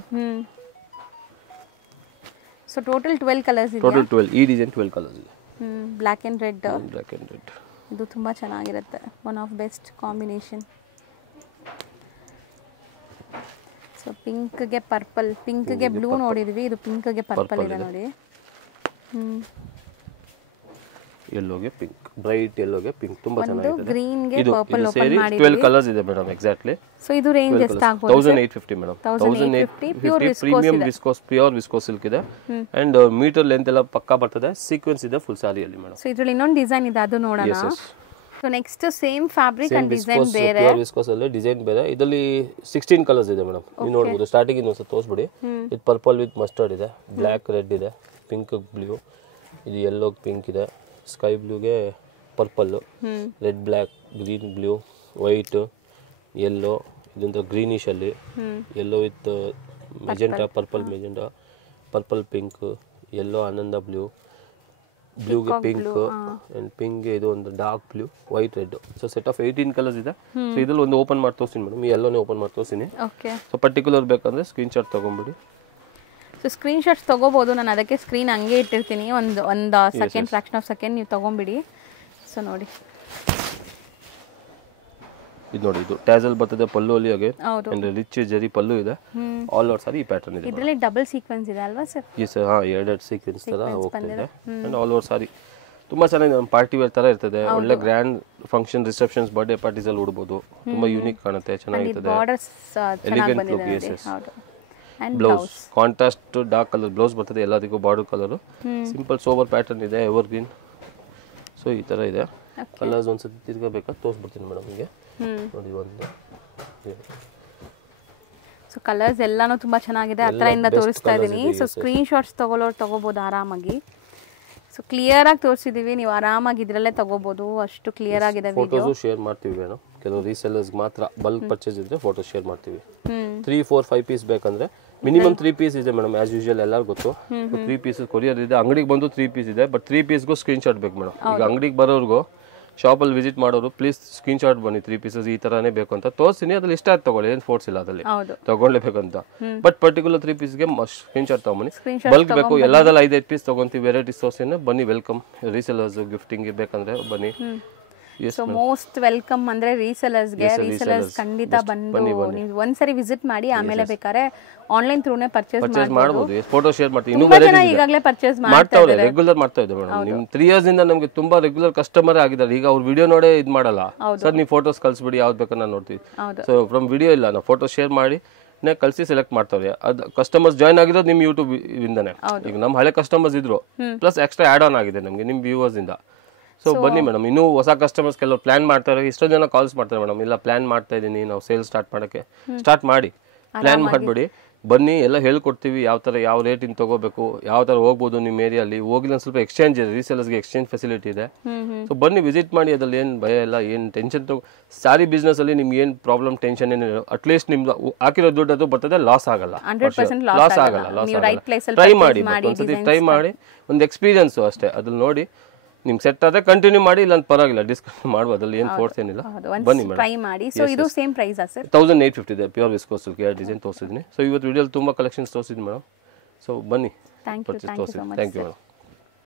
ಸೊ ಟೋಟಲ್ 12 ಕಲರ್ಸ್ ಇದೆ. ಟೋಟಲ್ 12. ಈ ಡಿಸೈನ್ 12 ಕಲರ್ಸ್ ಇದೆ. Black and red. Black and red ಇದು ತುಂಬ ಚೆನ್ನಾಗಿರುತ್ತೆ, one of best combination. So ಪಿಂಕ್ಗೆ ಪರ್ಪಲ್, ಪಿಂಕ್ಗೆ ಬ್ಲೂ ನೋಡಿದ್ವಿ, ಇದು ಪಿಂಕ್ಗೆ ಪರ್ಪಲ್ ಇದೆ ನೋಡಿ. ಯೆಲ್ಲೋಗೆ ಪಿಂಕ್, ಬ್ರೈಟ್ ಯೆಲ್ಲೋಗೆ ಪಿಂಕ್, ತುಂಬಾ ಚೆನ್ನಾಗಿದೆ. ಗ್ರೀನ್ ಗೆ ಪರ್ಪಲ್ ಓಪನ್ ಮಾಡಿದ್ವಿ. 12 ಕಲರ್ಸ್ ಇದೆ ಮೇಡಂ ಎಕ್ಸಾಕ್ಟ್ಲಿ. ಸೊ ಇದು ರೇಂಜ್ ಎಷ್ಟು ಆಗಬಹುದು? 1850 madam. 1850 premium viscose, pure viscose silk ಇದೆ. ಅಂಡ್ ಮೀಟರ್ ಲೆಂತ್ ಎಲ್ಲ ಪಕ್ಕಾ ಬರ್ತದೆ. ಸೀಕ್ವೆನ್ಸ್ ಇದೆ ಫುಲ್ ಸಾರಿಯಲ್ಲಿ ಮೇಡಂ. ಸೊ ಇದರಲ್ಲಿ ಇನ್ನೊಂದು ಡಿಸೈನ್ ಇದೆ, ಅದು ನೋಡೋಣ. So next same fabric and design ಬೇರೆ, ಪ್ಯೂರ್ ವಿಸ್ಕೋಸ್ ಅಲ್ಲಿ ಡಿಸೈನ್ ಬೇರೆ. ಇದರಲ್ಲಿ 16 ಕಲರ್ಸ್ ಇದೆ ಮೇಡಂ. ನೀವು ನೋಡಬಹುದು. ಸ್ಟಾರ್ಟಿಂಗ್ ಇನ್ನೊಂದು ತೋರಿಸ್ಬಿಡಿ. ಇದು ಪರ್ಪಲ್ ವಿತ್ ಮಸ್ಟರ್ಡ್ ಇದೆ, ಬ್ಲ್ಯಾಕ್ ರೆಡ್ ಇದೆ, ಪಿಂಕ್ ಬ್ಲೂ, ಇದು ಯೆಲ್ಲೋ ಪಿಂಕ್ ಇದೆ, ಸ್ಕೈ ಬ್ಲೂಗೆ purple, red black, green blue, white, yellow, ಇದೊಂದು ಗ್ರೀನಿಶ್ ಅಲ್ಲಿ, yellow with magenta, purple magenta, purple pink, yellow ಆನಂದ ಬ್ಲೂ, ಬ್ಲೂಗೆ ಪಿಂಕ್, ಆ್ಯಂಡ್ ಪಿಂಕ್ಗೆ ಇದು ಒಂದು dark blue, white red. So set of 18 colours ಇದೆ. ಸೊ ಇದ್ರಲ್ಲಿ ಒಂದು ಓಪನ್ ಮಾಡಿ ತೋರಿಸ್ತೀನಿ ಮೇಡಮ್. ಈ ಎಲ್ಲೋನೇ ಓಪನ್ ಮಾಡಿ ತೋರಿಸ್ತೀನಿ. ಸೊ ಪರ್ಟಿಕ್ಯುಲರ್ ಬೇಕಂದ್ರೆ ಸ್ಕ್ರೀನ್ ಶಾಟ್ ತೊಗೊಂಬಿಡಿ. ಸೊ ಸ್ಕ್ರೀನ್ ಶಾಟ್ಸ್ ತೊಗೋಬೋದು, ನಾನು ಅದಕ್ಕೆ ಸ್ಕ್ರೀನ್ ಹಂಗೆ ಇಟ್ಟಿರ್ತೀನಿ. ಒಂದು ಸೆಕೆಂಡ್, ಫ್ರಾಕ್ಷನ್ ಆಫ್ ಸೆಕೆಂಡ್ ನೀವು ತೊಗೊಂಬಿಡಿ. ಸೊ ನೋಡಿ, ಇದು ನೋಡಿ, ಇದು ಟ್ಯಾಸಲ್ ಬರ್ತದೆ ಪಲ್ಲು ಅಲ್ಲಿ ಹಾಗೆ ಹೌದು ಅಂಡ್ ರಿಚ್ ಜರಿ ಪಲ್ಲು ಇದೆ. ಆಲ್ ಓವರ್ ಸಾರಿ ಈ ಪ್ಯಾಟರ್ನ್ ಇದೆ. ಇದರಲ್ಲಿ ಡಬಲ್ ಸೀಕ್ವೆನ್ಸ್ ಇದೆ ಅಲ್ವಾ ಸರ್? ಈ ಸರ್ ಎರಡೆರಡು ಸೀಕ್ವೆನ್ಸ್ ತರ ಹೋಗ್ತಿದೆ ಅಂಡ್ ಆಲ್ ಓವರ್ ಸಾರಿ ತುಂಬಾ ಚೆನ್ನಾಗಿ ನಮ್ಮ ಪಾರ್ಟಿ ವೇರ್ ತರ ಇರ್ತದೆ. ಒಳ್ಳೆ ಗ್ರ್ಯಾಂಡ್ ಫಂಕ್ಷನ್, ರಿಸೆಪ್ಷನ್ಸ್, ಬರ್ಡೇ ಪಾರ್ಟೀಸ್ ಅಲ್ಲಿ ಉಡ್ಬೋದು. ತುಂಬಾ ಯೂನಿಕ್ ಕಾಣುತ್ತೆ, ಚೆನ್ನಾಗಿರ್ತದೆ. ಬಾರ್ಡರ್ಸ್ ಚೆನ್ನಾಗಿ ಎಲಿಗೆಂಟ್ ಲುಕ್. ಬಂದಿದೆ. ಹೌದು. And blouse contrast dark colour blouse ಬರ್ತದೆ ಎಲ್ಲದಕ್ಕೂ. Border colour simple sober pattern ಇದೆ, ಎವರ್ ಗ್ರೀನ್. ಸೊ ಈ ತರ ಇದೆ. ಕಲರ್ಸ್ ಒಂದ್ಸತಿ ತಿರ್ಗಬೇಕಾ ತೋರಿಸ್ಬಿಡ್ತೀನಿ ಮೇಡಮ್ ನಿಮಗೆ. ನೋಡಿ ಒಂದು ಸೊ ಕಲರ್ಸ್ ಎಲ್ಲಾನು ತುಂಬಾ ಚೆನ್ನಾಗಿದೆ. ಹತ್ರದಿಂದ ತೋರಿಸ್ತಾ ಇದ್ದೀನಿ. ಸೊ ಸ್ಕ್ರೀನ್ ಶಾಟ್ಸ್ ತಗೊಳ್ಳೋರು ತಗೋಬಹುದು ಆರಾಮಾಗಿ. ಸೊ ಕ್ಲಿಯರ್ ಆಗಿ ತೋರಿಸಿದೀವಿ, ನೀವು ಆರಾಮಾಗಿ ಇದರಲ್ಲೇ ತಗೋಬಹುದು, ಅಷ್ಟು ಕ್ಲಿಯರ್ ಆಗಿದೆ. ಫೋಟೋಸ್ ಶೇರ್ ಮಾಡ್ತೀವಿ ಮೇಡಮ್. ಕೆಲವು ರೀಸೆಲ್ಲರ್ಸ್ ಮಾತ್ರ ಬಲ್ಕ್ ಪರ್ಚೇಸ್ ಇದ್ರೆ ಫೋಟೋ ಶೇರ್ ಮಾಡ್ತೀವಿ. 3, 4, 5 ಪೀಸ್ ಬೇಕಂದ್ರೆ ಮಿನಿಮಮ್ 3 ಪೀಸ್ ಇದೆ ಮೇಡಮ್. ಆಸ್ ಯೂಶುವಲ್ ಎಲ್ಲರೂ ಗೊತ್ತು. 3 ಪೀಸ್ ಕೊರಿಯರ್ ಇದೆ. ಅಂಗಡಿಗೆ ಬಂದು 3 ಪೀಸ್ ಇದೆ. ಬಟ್ 3 ಪೀಸ್ಗೂ ಸ್ಕ್ರೀನ್ ಶಾಟ್ ಬೇಕು ಮೇಡಮ್. ಈಗ ಅಂಗಡಿಗೆ ಬರೋರ್ಗು, ಶಾಪಲ್ಲಿ ವಿಸಿಟ್ ಮಾಡೋರು ಪ್ಲೀಸ್ ಸ್ಕ್ರೀನ್ ಶಾಟ್ ಬನ್ನಿ. 3 ಪೀಸಸ್ ಈ ತರಾನೇ ಬೇಕು ಅಂತ ತೋರಿಸ್ತೀನಿ. ಅದ್ರಲ್ಲಿ ಇಷ್ಟ ಆಯ್ತು ತಗೊಳ್ಳಿ, ಏನು ಫೋರ್ಸ್ ಇಲ್ಲ ಅದ್ರಲ್ಲಿ, ತಗೊಳ್ಳೇಬೇಕಂತ. ಬಟ್ ಪರ್ಟಿಕ್ಯುಲರ್ 3 ಪೀಸ್ಗೆ ಸ್ಕ್ರೀನ್ ಶಾಟ್ ತಗೊಂಬನ್ನಿ. ಬಲ್ಕ್ ಬೇಕು ಎಲ್ಲದಲ್ಲ 5-5 ಪೀಸ್ ತಗೊಂತೀವಿ. ವೆರೈಟೀಸ್ ತೋರಿಸ್ತೀನಿ ಬನ್ನಿ. ವೆಲ್ಕಮ್. ರೀಸೆಲ್ಲರ್ಸ್ ಗಿಫ್ಟಿಂಗ್ ಬೇಕಂದ್ರೆ ಬನ್ನಿ. ಸೊ ಮೋಸ್ಟ್ ವೆಲ್ಕಮ್ ಅಂದ್ರೆ ರೀಸೆಲ್ಲರ್ಸ್ಗೆ. ರೀಸೆಲ್ಲರ್ಸ್ ಖಂಡಿತ ಬಂದು ನೀವು ಒಂದ್ಸರಿ ವಿಸಿಟ್ ಮಾಡಿ, ಆಮೇಲೆ ಬೇಕಾದ್ರೆ ಆನ್ಲೈನ್ ಥ್ರೂನೇ ಪರ್ಚೇಸ್ ಮಾಡಬಹುದು. ಫೋಟೋ ಶೇರ್ ಮಾಡ್ತೀವಿ. ತುಂಬಾ ಜನ ಈಗಾಗಲೇ ಪರ್ಚೇಸ್ ಮಾಡ್ತಾವ್ರೆ, ರೆಗ್ಯುಲರ್ ಮಾಡ್ತಾ ಇದ್ದಾರೆ ಮೇಡಮ್. ನಿಮ್ 3 ಇಯರ್ಸ್ ಇಂದ ನಮಗೆ ತುಂಬಾ ರೆಗ್ಯುಲರ್ ಕಸ್ಟಮರ್ ಆಗಿದ್ದಾರೆ. ಈಗ ಅವ್ರ ವಿಡಿಯೋ ನೋಡೇ ಇದು ಮಾಡಲ್ಲ ಸರ್, ನೀವು ಫೋಟೋಸ್ ಕಳ್ಸಿಬಿಡಿ ಯಾವ್ದು ಬೇಕನ್ನ ನೋಡ್ತೀವಿ. ಸೊ ಫ್ರಮ್ ವಿಡಿಯೋ ಇಲ್ಲ, ನಾವು ಫೋಟೋ ಶೇರ್ ಮಾಡಿ ಕಳಿಸಿ ಸೆಲೆಕ್ಟ್ ಮಾಡ್ತಾವ್ರೆ. ಅದು ಕಸ್ಟಮರ್ಸ್ ಜಾಯ್ನ್ ಆಗಿರೋದು ನಿಮ್ ಯೂಟ್ಯೂಬ್ ಇಂದಾನೆ. ಈಗ ನಮ್ಮ ಹಳೆ ಕಸ್ಟಮರ್ಸ್ ಇದ್ರು, ಪ್ಲಸ್ ಎಕ್ಸ್ಟ್ರಾ ಆಡ್ ಆನ್ ಆಗಿದೆ ನಮಗೆ ನಿಮ್ ವ್ಯೂವರ್ಸ್ ಇಂದ. ಸೊ ಬನ್ನಿ ಮೇಡಮ್. ಇನ್ನೂ ಹೊಸ ಕಸ್ಟಮರ್ಸ್ ಕೆಲವರು ಪ್ಲಾನ್ ಮಾಡ್ತಾರೆ. ಇಷ್ಟೋ ಜನ ಕಾಲ್ಸ್ ಮಾಡ್ತಾರೆ ಮೇಡಮ್, ಇಲ್ಲ ಪ್ಲಾನ್ ಮಾಡ್ತಾ ಇದ್ದೀನಿ ನಾವು ಸೇಲ್ ಸ್ಟಾರ್ಟ್ ಮಾಡೋಕ್ಕೆ. ಸ್ಟಾರ್ಟ್ ಮಾಡಿ, ಪ್ಲಾನ್ ಮಾಡಿಬಿಡಿ, ಬನ್ನಿ, ಎಲ್ಲ ಹೇಳ್ಕೊಡ್ತೀವಿ. ಯಾವ ಥರ ಯಾವ ರೇಟಿಂದ ತೊಗೋಬೇಕು, ಯಾವ ಥರ ಹೋಗ್ಬೋದು ನಿಮ್ಮ ಏರಿಯಲ್ಲಿ. ಹೋಗಿಲ್ಲ ಸ್ವಲ್ಪ ಎಕ್ಸ್ಚೇಂಜ್ ಇದೆ, ರೀಸೇಲರ್ಸ್ಗೆ ಎಕ್ಸ್ಚೇಂಜ್ ಫೆಸಿಲಿಟಿ ಇದೆ. ಸೊ ಬನ್ನಿ ವಿಸಿಟ್ ಮಾಡಿ. ಅದ್ರಲ್ಲಿ ಏನು ಭಯ ಇಲ್ಲ, ಏನು ಟೆನ್ಷನ್ ಸ್ಯಾರಿ ಬಿಸ್ನೆಸ್ಸಲ್ಲಿ ನಿಮ್ಗೆ ಏನು ಪ್ರಾಬ್ಲಮ್ ಟೆನ್ಷನ್ ಏನಿಲ್ಲ. ಅಟ್ಲೀಸ್ಟ್ ನಿಮ್ದು ಹಾಕಿರೋ ದುಡ್ಡು ಅದು ಬರ್ತದೆ, ಲಾಸ್ ಆಗಲ್ಲ. ಲಾಸ್ ಆಗಲ್ಲ. ಟ್ರೈ ಮಾಡಿ, ಒಂದ್ಸತಿ ಟ್ರೈ ಮಾಡಿ, ಒಂದು ಎಕ್ಸ್ಪೀರಿಯನ್ಸು ಅಷ್ಟೇ. ಅದ್ರಲ್ಲಿ ನೋಡಿ ನಿಮ್ಗೆ ಸೆಟ್ ಆದ್ರೆ ಕಂಟಿನ್ಯೂ ಮಾಡಿ, ಇಲ್ಲ ಪರವಾಗಿಲ್ಲ ಡಿಸ್ಕೌಂಟ್ ಮಾಡ್ಬೋದು. ಅದ್ರಲ್ಲಿ ಏನು ಫೋರ್ಸ್ ಏನಿಲ್ಲ. ಬನ್ನಿ ಮೇಡಮ್. ಟ್ರೈ ಮಾಡಿ. ಸೊ ಇದು ಸೇಮ್ ಪ್ರೈಸ್ ಸರ್? 1850 ಇದೆ. ಪ್ಯೂರ್ ವಿಸ್ಕೋಸ್ ಸಿಲ್ಕ್ ಡಿಸೈನ್ ತೋರಿಸಿದ್ದೀನಿ. ಸೊ ಇವತ್ತು ವಿಡಿಯೋಲಿ ತುಂಬ ಕಲೆಕ್ಷನ್ಸ್ ತೋರಿಸಿದ್ದೀನಿ ಮೇಡಮ್. ಸೊ ಬನ್ನಿ, thank you thank you madam.